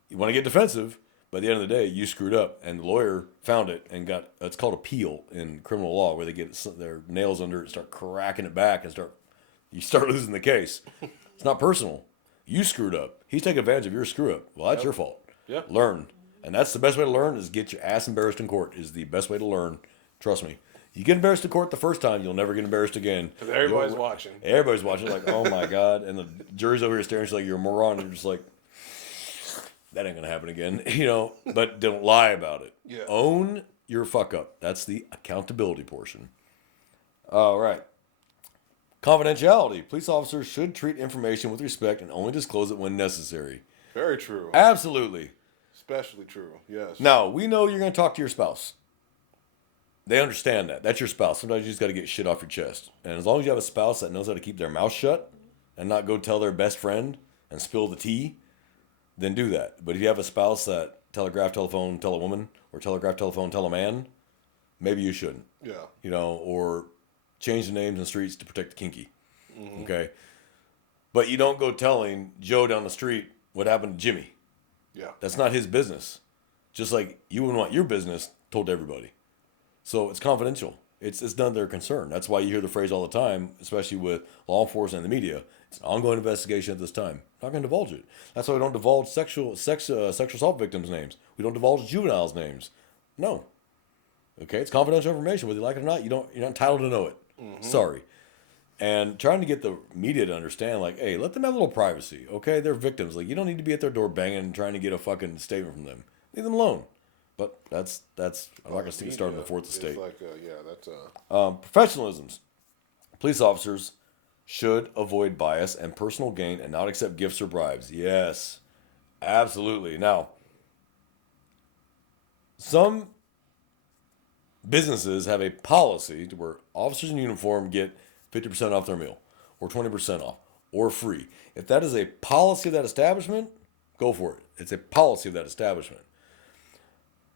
You want to get defensive. But at the end of the day, you screwed up. And the lawyer found it and it's called a peel in criminal law, where they get their nails under it, start cracking it back, and you start losing the case. It's not personal. You screwed up. He's taking advantage of your screw up. Well, that's your fault. Yeah. Learn. And that's the best way to learn, is get your ass embarrassed in court is the best way to learn. Trust me. You get embarrassed in court the first time, you'll never get embarrassed again. Because everybody's watching. Everybody's watching, like, oh my God. And the jury's over here staring, she's like, you're a moron. And you're just like, that ain't going to happen again. But don't lie about it. Yeah. Own your fuck up. That's the accountability portion. All right. Confidentiality. Police officers should treat information with respect and only disclose it when necessary. Very true. Absolutely. Especially true, yes. Now, we know you're going to talk to your spouse. They understand that. That's your spouse. Sometimes you just got to get shit off your chest. And as long as you have a spouse that knows how to keep their mouth shut and not go tell their best friend and spill the tea, then do that. But if you have a spouse that telegraph telephone tell a woman or telegraph telephone tell a man, maybe you shouldn't. Yeah. Or change the names in the streets to protect the kinky. Okay? But you don't go telling Joe down the street what happened to Jimmy. Yeah. That's not his business. Just like you wouldn't want your business told to everybody. So it's confidential. It's none of their concern. That's why you hear the phrase all the time, especially with law enforcement and the media. It's an ongoing investigation at this time. Not going to divulge it. That's why we don't divulge sexual assault victims' names. We don't divulge juveniles' names. No. Okay, it's confidential information. Whether you like it or not, you're not entitled to know it. Sorry. And trying to get the media to understand, like, hey, let them have a little privacy. Okay, they're victims. Like, you don't need to be at their door banging and trying to get a fucking statement from them. Leave them alone. But that's I'm not going to get started on the fourth estate. Like that's Professionalisms. Police officers should avoid bias and personal gain and not accept gifts or bribes. Yes, absolutely. Now, some businesses have a policy to where officers in uniform get 50% off their meal or 20% off or free. If that is a policy of that establishment, go for it. It's a policy of that establishment.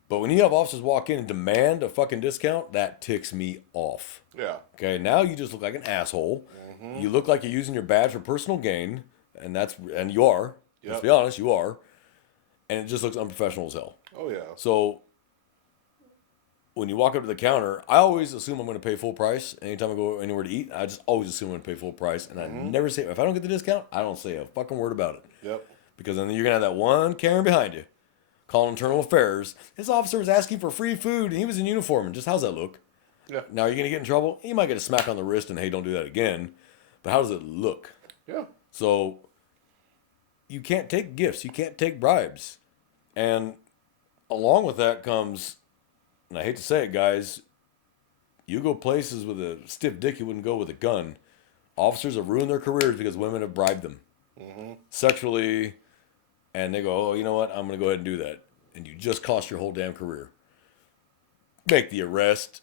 But when you have officers walk in and demand a fucking discount, that ticks me off. Yeah. Okay, now you just look like an asshole. You look like you're using your badge for personal gain, and you are. Yep. Let's be honest, you are. And it just looks unprofessional as hell. Oh yeah. So when you walk up to the counter, I always assume I'm going to pay full price. Anytime I go anywhere to eat, I just always assume I'm going to pay full price. And I never say, if I don't get the discount, I don't say a fucking word about it. Yep. Because then you're going to have that one Karen behind you calling internal affairs. This officer was asking for free food and he was in uniform. And just how's that look? Yeah. Now, you're going to get in trouble. You might get a smack on the wrist and, hey, don't do that again. But how does it look? Yeah. So you can't take gifts. You can't take bribes. And along with that comes, and I hate to say it, guys, you go places with a stiff dick you wouldn't go with a gun. Officers have ruined their careers because women have bribed them sexually, and they go, oh, you know what? I'm going to go ahead and do that. And you just cost your whole damn career. Make the arrest.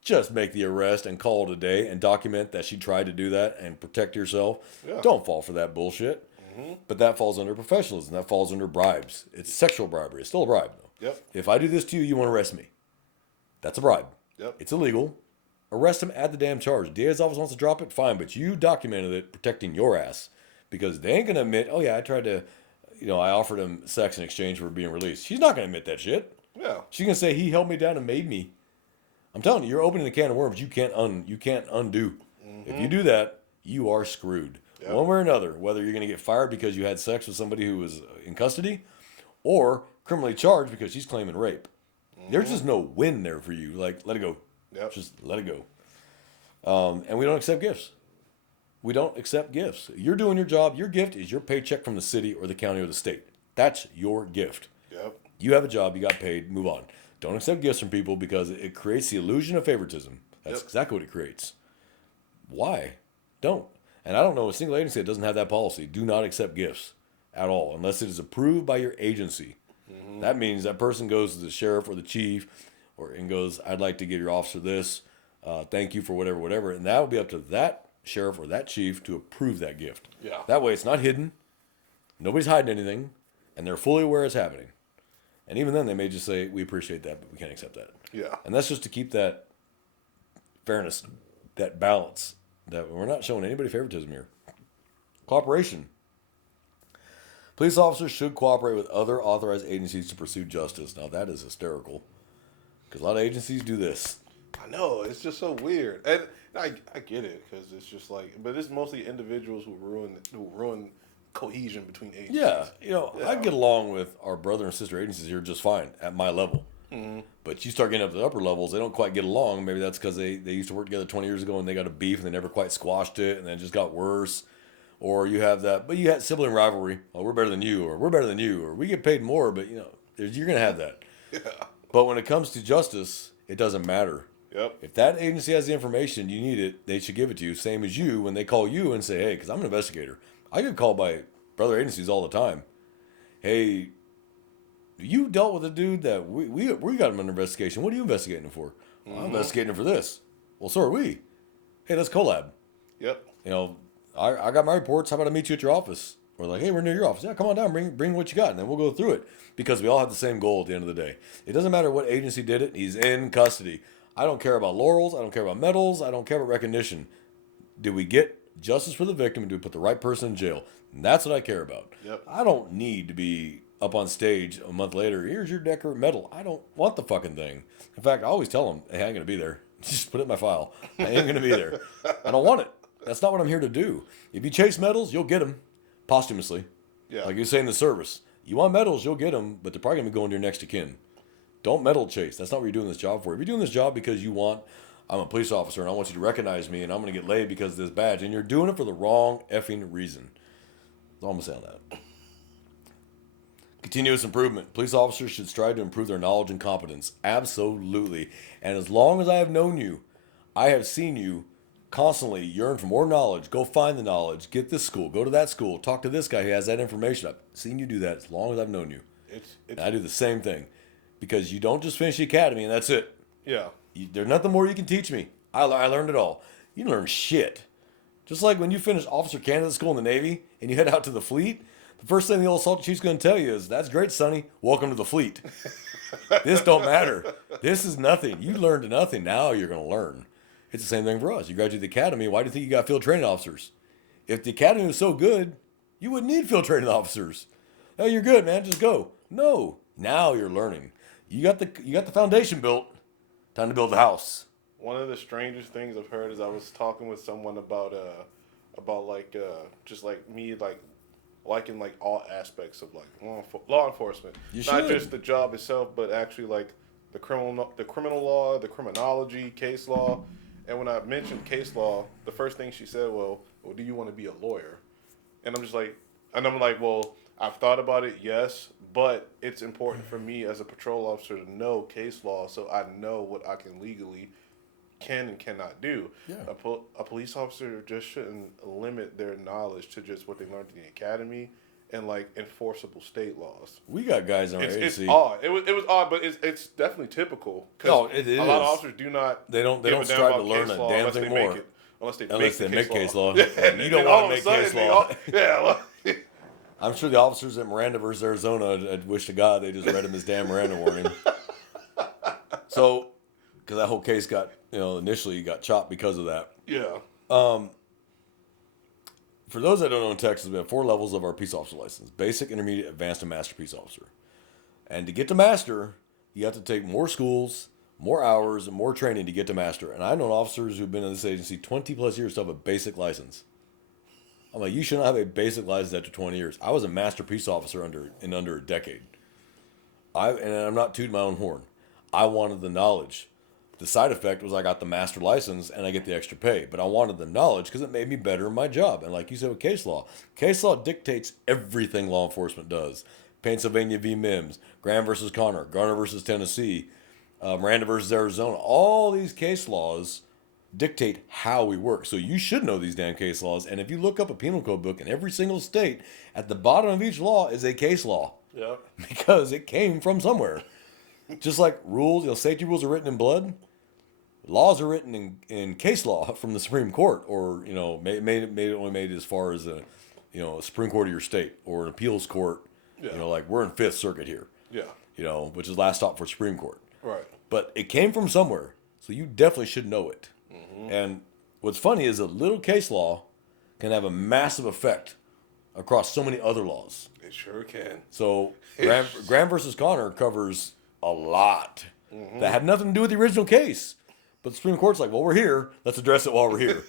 Just make the arrest and call it a day and document that she tried to do that and protect yourself. Yeah. Don't fall for that bullshit. But that falls under professionalism. That falls under bribes. It's sexual bribery. It's still a bribe, though. Yep. If I do this to you, you want to arrest me. That's a bribe. Yep. It's illegal. Arrest him, add the damn charge. DA's office wants to drop it, fine. But you documented it protecting your ass. Because they ain't going to admit, oh, yeah, I tried to, I offered him sex in exchange for being released. She's not going to admit that shit. Yeah. She's going to say he held me down and made me. I'm telling you, you're opening a can of worms you can't undo. If you do that, you are screwed. Yep. One way or another, whether you're going to get fired because you had sex with somebody who was in custody or criminally charged because she's claiming rape. There's just no win there for you. Like, let it go. Yep. Just let it go. And we don't accept gifts. We don't accept gifts. You're doing your job. Your gift is your paycheck from the city or the county or the state. That's your gift. Yep. You have a job. You got paid. Move on. Don't accept gifts from people because it creates the illusion of favoritism. That's exactly what it creates. Why? Don't. And I don't know a single agency that doesn't have that policy. Do not accept gifts at all unless it is approved by your agency. That means that person goes to the sheriff or the chief and goes, I'd like to give your officer this. Thank you for whatever. And that will be up to that sheriff or that chief to approve that gift. Yeah. That way it's not hidden. Nobody's hiding anything. And they're fully aware it's happening. And even then they may just say, we appreciate that, but we can't accept that. Yeah. And that's just to keep that fairness, that balance, that we're not showing anybody favoritism here. Cooperation. Police officers should cooperate with other authorized agencies to pursue justice. Now that is hysterical. Because a lot of agencies do this. I know, it's just so weird. And I get it, because it's just like, but it's mostly individuals who ruin cohesion between agencies. Yeah, I get along with our brother and sister agencies here just fine at my level. But you start getting up to the upper levels, they don't quite get along. Maybe that's because they used to work together 20 years ago and they got a beef and they never quite squashed it and then it just got worse. Or you have that, but you had sibling rivalry. Oh, we're better than you, or we're better than you, or we get paid more, but you're going to have that. Yeah. But when it comes to justice, it doesn't matter. Yep. If that agency has the information, you need it, they should give it to you. Same as you when they call you and say, hey, because I'm an investigator. I get called by brother agencies all the time. Hey, you dealt with a dude that we got him under investigation. What are you investigating him for? Well, I'm investigating him for this. Well, so are we. Hey, let's collab. Yep. I got my reports. How about I meet you at your office? We're like, hey, we're near your office. Yeah, come on down. Bring what you got, and then we'll go through it. Because we all have the same goal at the end of the day. It doesn't matter what agency did it. He's in custody. I don't care about laurels. I don't care about medals. I don't care about recognition. Did we get justice for the victim, and do we put the right person in jail? And that's what I care about. Yep. I don't need to be up on stage a month later. Here's your Decker medal. I don't want the fucking thing. In fact, I always tell them, hey, I ain't going to be there. Just put it in my file. I ain't going to be there. I don't want it. That's not what I'm here to do. If you chase medals, you'll get them posthumously. Yeah. Like you say in the service. You want medals, you'll get them, but they're probably going to be going to your next of kin. Don't medal chase. That's not what you're doing this job for. If you're doing this job because you want, I'm a police officer and I want you to recognize me and I'm going to get laid because of this badge, and you're doing it for the wrong effing reason. That's all I'm going to say on that. Continuous improvement. Police officers should strive to improve their knowledge and competence. Absolutely. And as long as I have known you, I have seen you constantly yearn for more knowledge. Go find the knowledge. Get this school. Go to that school. Talk to this guy who has that information. I've seen you do that as long as I've known you. And I do the same thing. Because you don't just finish the academy and that's it. Yeah. There's nothing more you can teach me. I learned it all. You learn shit. Just like when you finish officer candidate school in the Navy and you head out to the fleet, the first thing the old sergeant chief's going to tell you is, that's great, Sonny. Welcome to the fleet. This don't matter. This is nothing. You learned nothing. Now you're going to learn. It's the same thing for us. You graduate the academy. Why do you think you got field training officers? If the academy was so good, you wouldn't need field training officers. Oh, you're good, man. Just go. No. Now you're learning. You got the foundation built. Time to build the house. One of the strangest things I've heard is I was talking with someone about just like me liking like all aspects of like law enforcement. Not just the job itself, but actually like the criminal law, the criminology, case law. And when I mentioned case law, the first thing she said, well, do you want to be a lawyer? And I'm like, well, I've thought about it, yes, but it's important for me as a patrol officer to know case law so I know what I can legally can and cannot do. Yeah. A police officer just shouldn't limit their knowledge to just what they learned in the academy and like enforceable state laws. We got guys in our It's agency. odd. It was odd, but it's definitely typical. No, it is. A lot of officers do not. They don't give a damn strive to about learn case a law damn unless thing they more. make it. Unless they make case law. Yeah, You don't all want to of make a case sudden law. Yeah. I'm sure the officers at Miranda versus Arizona had wish to God they just read him his damn Miranda warning. So, because that whole case got, initially got chopped because of that. Yeah. For those that don't know, in Texas, we have 4 levels of our peace officer license: basic, intermediate, advanced, and master peace officer. And to get to master, you have to take more schools, more hours, and more training to get to master. And I know officers who've been in this agency 20 plus years to have a basic license. I'm like, you should not have a basic license after 20 years. I was a master peace officer in under a decade. And I'm not tooting my own horn. I wanted the knowledge. The side effect was I got the master license and I get the extra pay. But I wanted the knowledge because it made me better in my job. And like you said with case law dictates everything law enforcement does. Pennsylvania v. Mims, Graham versus Connor, Garner versus Tennessee, Miranda versus Arizona. All these case laws dictate how we work. So you should know these damn case laws. And if you look up a penal code book in every single state, at the bottom of each law is a case law. Yeah. Because it came from somewhere. Just like rules, safety rules are written in blood. Laws are written in case law from the Supreme Court, or only made as far as a Supreme Court of your state or an appeals court. Yeah. Like we're in Fifth Circuit here. Yeah. Which is last stop for Supreme Court. Right. But it came from somewhere, so you definitely should know it. Mm-hmm. And what's funny is a little case law can have a massive effect across so many other laws. It sure can. So Graham versus Connor covers a lot that had nothing to do with the original case. But the Supreme Court's like, well, we're here. Let's address it while we're here.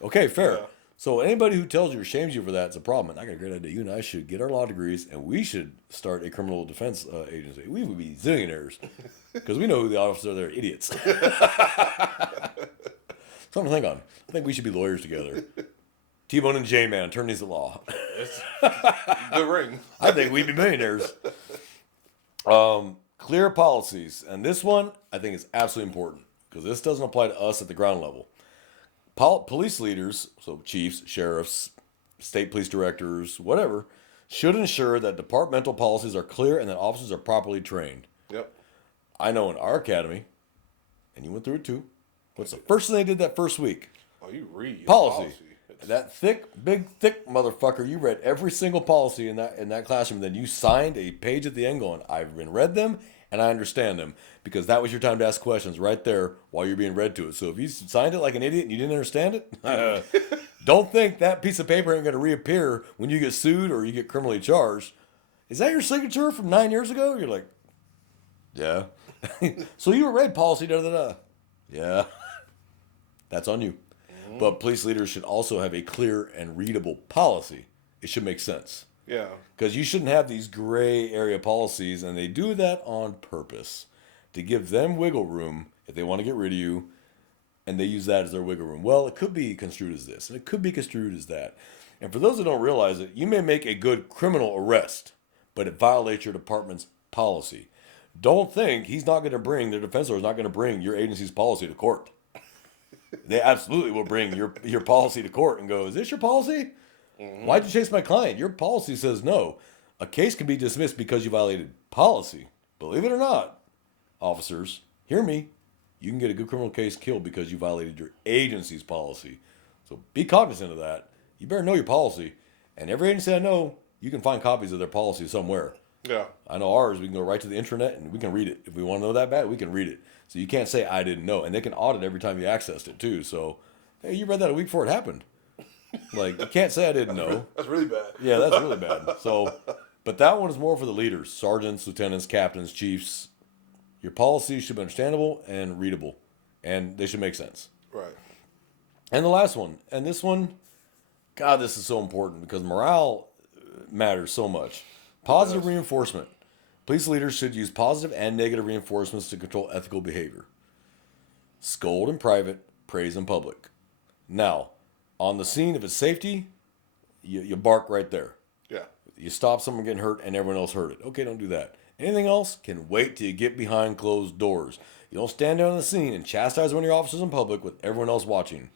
Okay, fair. Yeah. So anybody who tells you or shames you for that, it's a problem. And I got a great idea. You and I should get our law degrees, and we should start a criminal defense agency. We would be zillionaires because we know who the officers are. They're idiots. Something to think on. I think we should be lawyers together. T-Bone and J-Man, attorneys at law. The ring. I think we'd be millionaires. Clear policies. And this one, I think is absolutely important because this doesn't apply to us at the ground level. Police leaders, so chiefs, sheriffs, state police directors, whatever, should ensure that departmental policies are clear and that officers are properly trained. Yep. I know in our academy, and you went through it too, what's the first thing they did that first week? Oh, you read policy. That big thick motherfucker, you read every single policy in that classroom, then you signed a page at the end going, I've read them and I understand them, because that was your time to ask questions right there while you're being read to it. So if you signed it like an idiot and you didn't understand it, don't think that piece of paper ain't going to reappear when you get sued or you get criminally charged. Is that your signature from 9 years ago? You're like, yeah. So you read policy, da-da-da. Yeah, that's on you. Mm-hmm. But police leaders should also have a clear and readable policy. It should make sense. Yeah. Because you shouldn't have these gray area policies, and they do that on purpose to give them wiggle room if they want to get rid of you, and they use that as their wiggle room. Well, it could be construed as this, and it could be construed as that. And for those that don't realize it, you may make a good criminal arrest, but it violates your department's policy. Don't think he's not going to bring, their defense lawyer is not going to bring your agency's policy to court. They absolutely will bring your policy to court and go, is this your policy? Why'd you chase my client? Your policy says no. A case can be dismissed because you violated policy. Believe it or not, officers, hear me. You can get a good criminal case killed because you violated your agency's policy. So be cognizant of that. You better know your policy. And every agency I know, you can find copies of their policy somewhere. Yeah. I know ours, we can go right to the internet and we can read it. If we want to know that bad, we can read it. So you can't say I didn't know. And they can audit every time you accessed it too. So, hey, you read that a week before it happened. Like, you can't say I didn't know. That's really bad. Yeah, that's really bad. So, but that one is more for the leaders, sergeants, lieutenants, captains, chiefs. Your policies should be understandable and readable, and they should make sense. Right. And the last one, and this one, God, this is so important because morale matters so much. Positive reinforcement. Police leaders should use positive and negative reinforcements to control ethical behavior. Scold in private, praise in public. Now, on the scene, if it's safety, you bark right there. Yeah. You stop someone getting hurt and everyone else heard it. Okay, don't do that. Anything else can wait till you get behind closed doors. You don't stand there on the scene and chastise one of your officers in public with everyone else watching.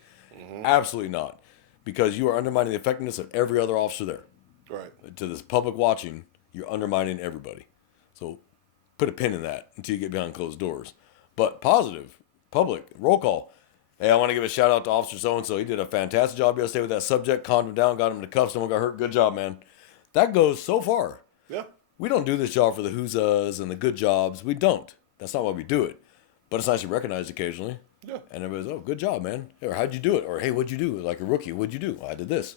Absolutely not. Because you are undermining the effectiveness of every other officer there. Right. To this public watching, you're undermining everybody. So put a pin in that until you get behind closed doors. But positive, public, roll call. Hey, I want to give a shout out to Officer so-and-so. He did a fantastic job yesterday with that subject, calmed him down, got him in the cuffs, no one got hurt. Good job, man. That goes so far. Yeah. We don't do this job for the whoozas and the good jobs. We don't. That's not why we do it. But it's nice to be recognized occasionally. Yeah. And everybody's, oh, good job, man. Or how'd you do it? Or, hey, what'd you do? Like a rookie, what'd you do? I did this.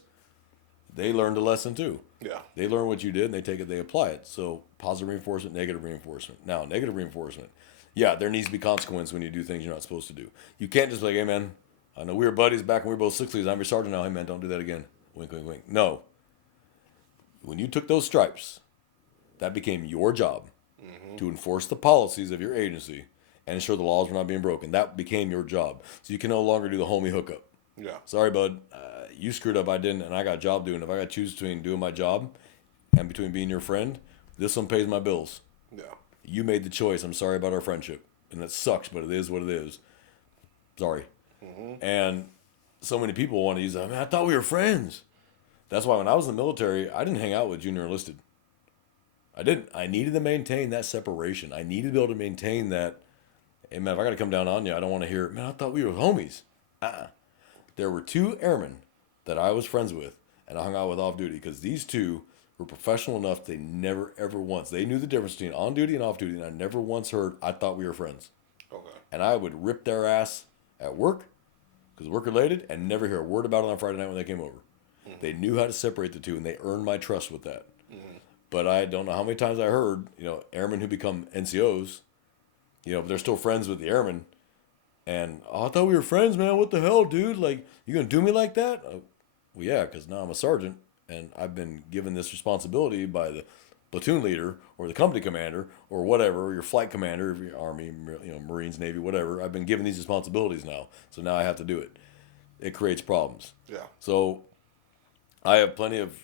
They learned a lesson too. Yeah. They learn what you did and they take it, they apply it. So positive reinforcement, negative reinforcement. Now, negative reinforcement. Yeah, there needs to be consequence when you do things you're not supposed to do. You can't just be like, hey, man, I know we were buddies back when we were both 60s. I'm your sergeant now. Hey, man, don't do that again. Wink, wink, wink. No. When you took those stripes, that became your job to enforce the policies of your agency and ensure the laws were not being broken. That became your job. So you can no longer do the homie hookup. Yeah. Sorry, bud. You screwed up. I didn't, and I got a job doing. If I got to choose between doing my job and between being your friend, this one pays my bills. Yeah. You made the choice. I'm sorry about our friendship. And that sucks, but it is what it is. Sorry. And so many people want to use that. Man, I thought we were friends. That's why when I was in the military, I didn't hang out with junior enlisted. I didn't. I needed to maintain that separation. I needed to be able to maintain that. Hey, man, if I got to come down on you, I don't want to hear, man, I thought we were homies. There were 2 airmen that I was friends with, and I hung out with off duty because these 2 were professional enough they never, ever once, they knew the difference between on duty and off duty, and I never once heard, I thought we were friends. Okay. And I would rip their ass at work, because work related, and never hear a word about it on Friday night when they came over. They knew how to separate the two, and they earned my trust with that. But I don't know how many times I heard, airmen who become NCOs, they're still friends with the airmen. And, oh, I thought we were friends, man. What the hell, dude? Like, you going to do me like that? Well, yeah, because now I'm a sergeant, and I've been given this responsibility by the platoon leader or the company commander or whatever, or your flight commander, if you're Army, Marines, Navy, whatever. I've been given these responsibilities now, so now I have to do it. It creates problems. Yeah. So I have plenty of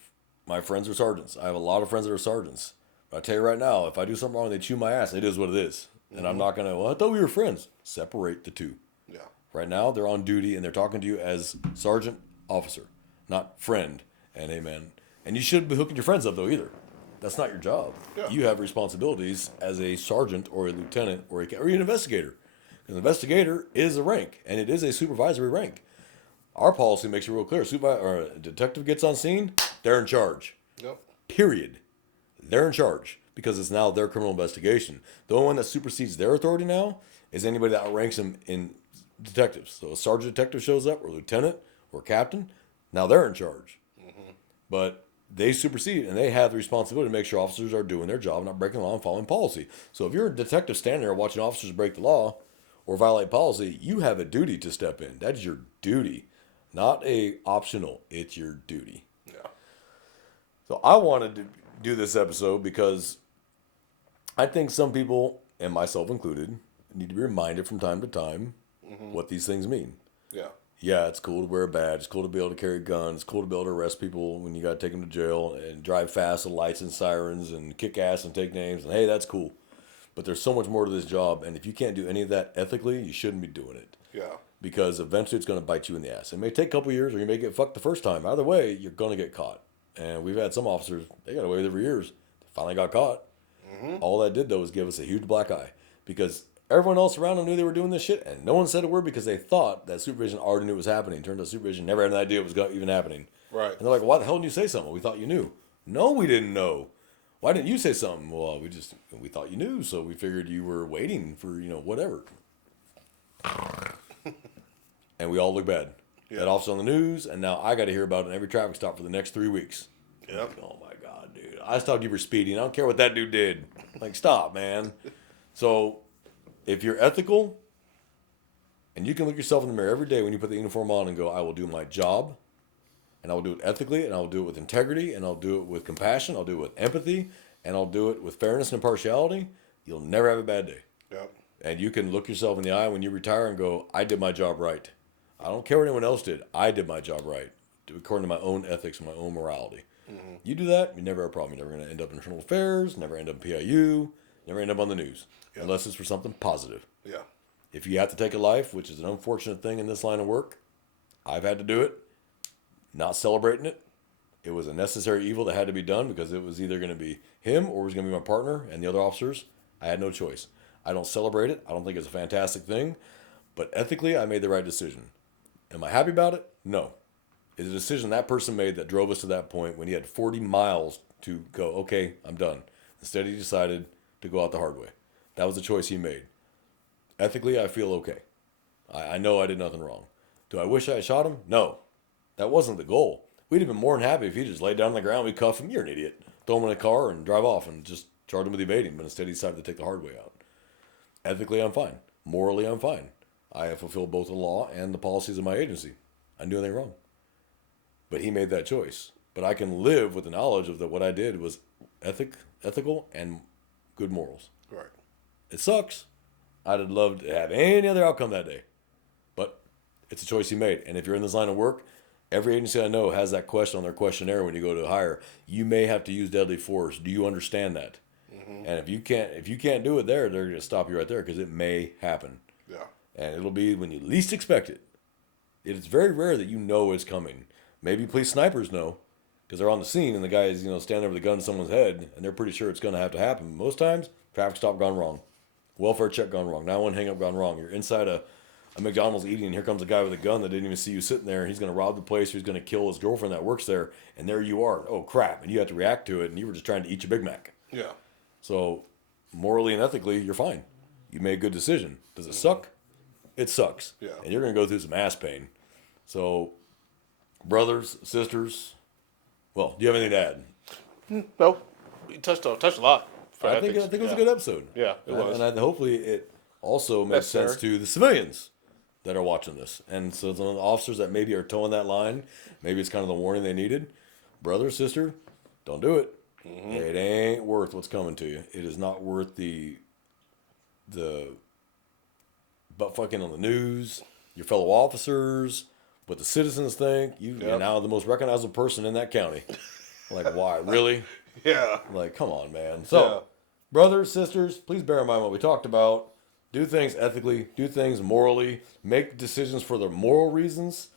my friends are sergeants. I have a lot of friends that are sergeants. But I tell you right now, if I do something wrong and they chew my ass, it is what it is. And I'm not going to, I thought we were friends. Separate the two. Yeah. Right now, they're on duty and they're talking to you as sergeant officer, not friend and amen. And you shouldn't be hooking your friends up, though, either. That's not your job. Yeah. You have responsibilities as a sergeant or a lieutenant or an investigator. An investigator is a rank, and it is a supervisory rank. Our policy makes it real clear. A detective gets on scene, they're in charge. Yep. Period. They're in charge because it's now their criminal investigation. The only one that supersedes their authority now is anybody that outranks them in detectives. So a sergeant detective shows up, or lieutenant, or captain, now they're in charge. But they supersede, and they have the responsibility to make sure officers are doing their job, not breaking the law and following policy. So if you're a detective standing there watching officers break the law, or violate policy, you have a duty to step in. That's your duty, not a optional. It's your duty. Yeah. So I wanted to do this episode because I think some people, and myself included, need to be reminded from time to time what these things mean. Yeah. Yeah, it's cool to wear a badge. It's cool to be able to carry guns. It's cool to be able to arrest people when you got to take them to jail and drive fast with lights and sirens and kick ass and take names. And hey, that's cool. But there's so much more to this job. And if you can't do any of that ethically, you shouldn't be doing it. Yeah. Because eventually it's going to bite you in the ass. It may take a couple years or you may get fucked the first time. Either way, you're going to get caught. And we've had some officers, they got away with it for years. They finally got caught. All that did, though, was give us a huge black eye. Because everyone else around them knew they were doing this shit, and no one said a word because they thought that supervision already knew it was happening. Turned out supervision never had an idea it was even happening. Right. And they're like, why the hell didn't you say something? We thought you knew. No, we didn't know. Why didn't you say something? Well, we thought you knew, so we figured you were waiting for, whatever. And we all look bad. Yeah. That officer on the news, and now I got to hear about it in every traffic stop for the next 3 weeks. Yep. Oh my God, dude. I stopped you for speeding. I don't care what that dude did. Like, stop, man. So, if you're ethical, and you can look yourself in the mirror every day when you put the uniform on and go, I will do my job, and I will do it ethically, and I will do it with integrity, and I'll do it with compassion, I'll do it with empathy, and I'll do it with fairness and impartiality, you'll never have a bad day. Yep. And you can look yourself in the eye when you retire and go, I did my job right. I don't care what anyone else did. I did my job right, according to my own ethics and my own morality. You do that, you never have a problem. You're never going to end up in internal affairs, never end up in PIU, never end up on the news, unless it's for something positive. Yeah. If you have to take a life, which is an unfortunate thing in this line of work, I've had to do it, not celebrating it. It was a necessary evil that had to be done because it was either going to be him or it was going to be my partner and the other officers. I had no choice. I don't celebrate it. I don't think it's a fantastic thing. But ethically, I made the right decision. Am I happy about it? No. It's a decision that person made that drove us to that point when he had 40 miles to go, okay, I'm done. Instead, he decided to go out the hard way. That was the choice he made. Ethically, I feel okay. I know I did nothing wrong. Do I wish I had shot him? No. That wasn't the goal. We'd have been more than happy if he just laid down on the ground, we'd cuff him, you're an idiot. Throw him in a car and drive off and just charge him with evading. But instead, he decided to take the hard way out. Ethically, I'm fine. Morally, I'm fine. I have fulfilled both the law and the policies of my agency. I didn't do anything wrong. But he made that choice. But I can live with the knowledge of that what I did was ethical and good morals. Right. It sucks. I'd have loved to have any other outcome that day. But it's a choice he made. And if you're in this line of work, every agency I know has that question on their questionnaire when you go to hire. You may have to use deadly force. Do you understand that? And if you can't do it there, they're going to stop you right there because it may happen. Yeah. And it'll be when you least expect it. It's very rare that you know it's coming. Maybe police snipers know because they're on the scene and the guy is standing over the gun to someone's head and they're pretty sure it's going to have to happen. Most times, traffic stop gone wrong, welfare check gone wrong, 911 hang up gone wrong. You're inside a McDonald's eating and here comes a guy with a gun that didn't even see you sitting there and he's going to rob the place or he's going to kill his girlfriend that works there and there you are. Oh crap! And you have to react to it and you were just trying to eat your Big Mac. Yeah. So morally and ethically, you're fine. You made a good decision. Does it suck? It sucks. Yeah. And you're going to go through some ass pain. So, brothers, sisters, well, do you have anything to add? No. You touched a lot. I think it was a good episode. Yeah, it was. And hopefully it also makes sense to the civilians that are watching this. And so some of the officers that maybe are towing that line, maybe it's kind of the warning they needed. Brother, sister, don't do it. It ain't worth what's coming to you. It is not worth the butt fucking on the news, your fellow officers, what the citizens think. You're now the most recognizable person in that county. Like, why? Really? Yeah. Like, come on, man. So, brothers, sisters, please bear in mind what we talked about. Do things ethically. Do things morally. Make decisions for the moral reasons.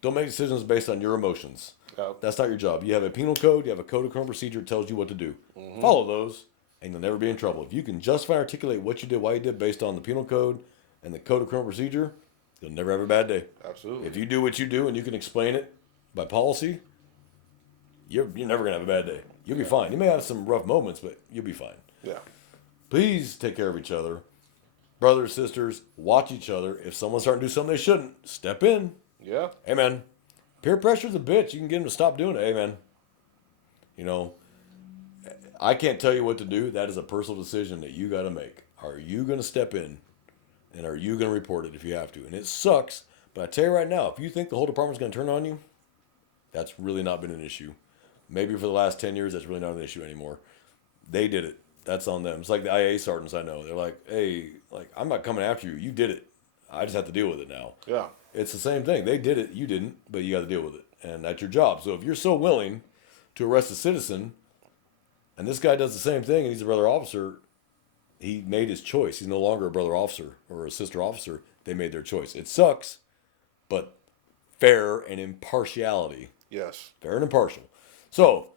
Don't make decisions based on your emotions. That's not your job. You have a penal code. You have a code of criminal procedure that tells you what to do. Follow those, and you'll never be in trouble. If you can justify and articulate what you did, why you did, based on the penal code and the code of criminal procedure, you'll never have a bad day. Absolutely. If you do what you do and you can explain it by policy, you're never going to have a bad day. You'll be fine. You may have some rough moments, but you'll be fine. Yeah. Please take care of each other. Brothers, sisters, watch each other. If someone's starting to do something they shouldn't, step in. Yeah. Amen. Peer pressure's a bitch. You can get them to stop doing it. Amen. I can't tell you what to do. That is a personal decision that you got to make. Are you going to step in And are you going to report it if you have to? And it sucks, but I tell you right now, if you think the whole department's going to turn on you, that's really not been an issue. Maybe for the last 10 years, that's really not an issue anymore. They did it. That's on them. It's like the IA sergeants I know. They're like, hey, like, I'm not coming after you. You did it. I just have to deal with it now. Yeah. It's the same thing. They did it. You didn't, but you got to deal with it. And that's your job. So if you're so willing to arrest a citizen, and this guy does the same thing, and he's a brother officer, he made his choice. He's no longer a brother officer or a sister officer. They made their choice. It sucks, but fair and impartiality. Yes. Fair and impartial. So,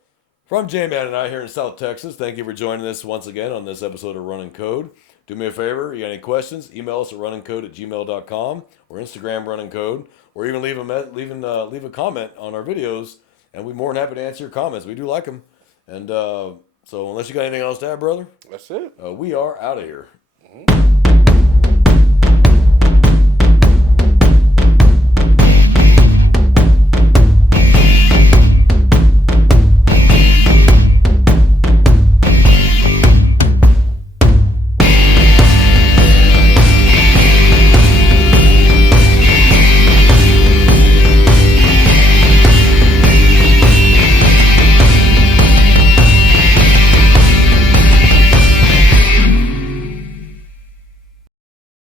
from J-Man and I here in South Texas, thank you for joining us once again on this episode of Running Code. Do me a favor, you got any questions, email us at runningcode@gmail.com or Instagram Running Code, or even leave a comment on our videos, and we're more than happy to answer your comments. We do like them. And so unless you got anything else to add, brother, That's it. we are out of here. Mm-hmm.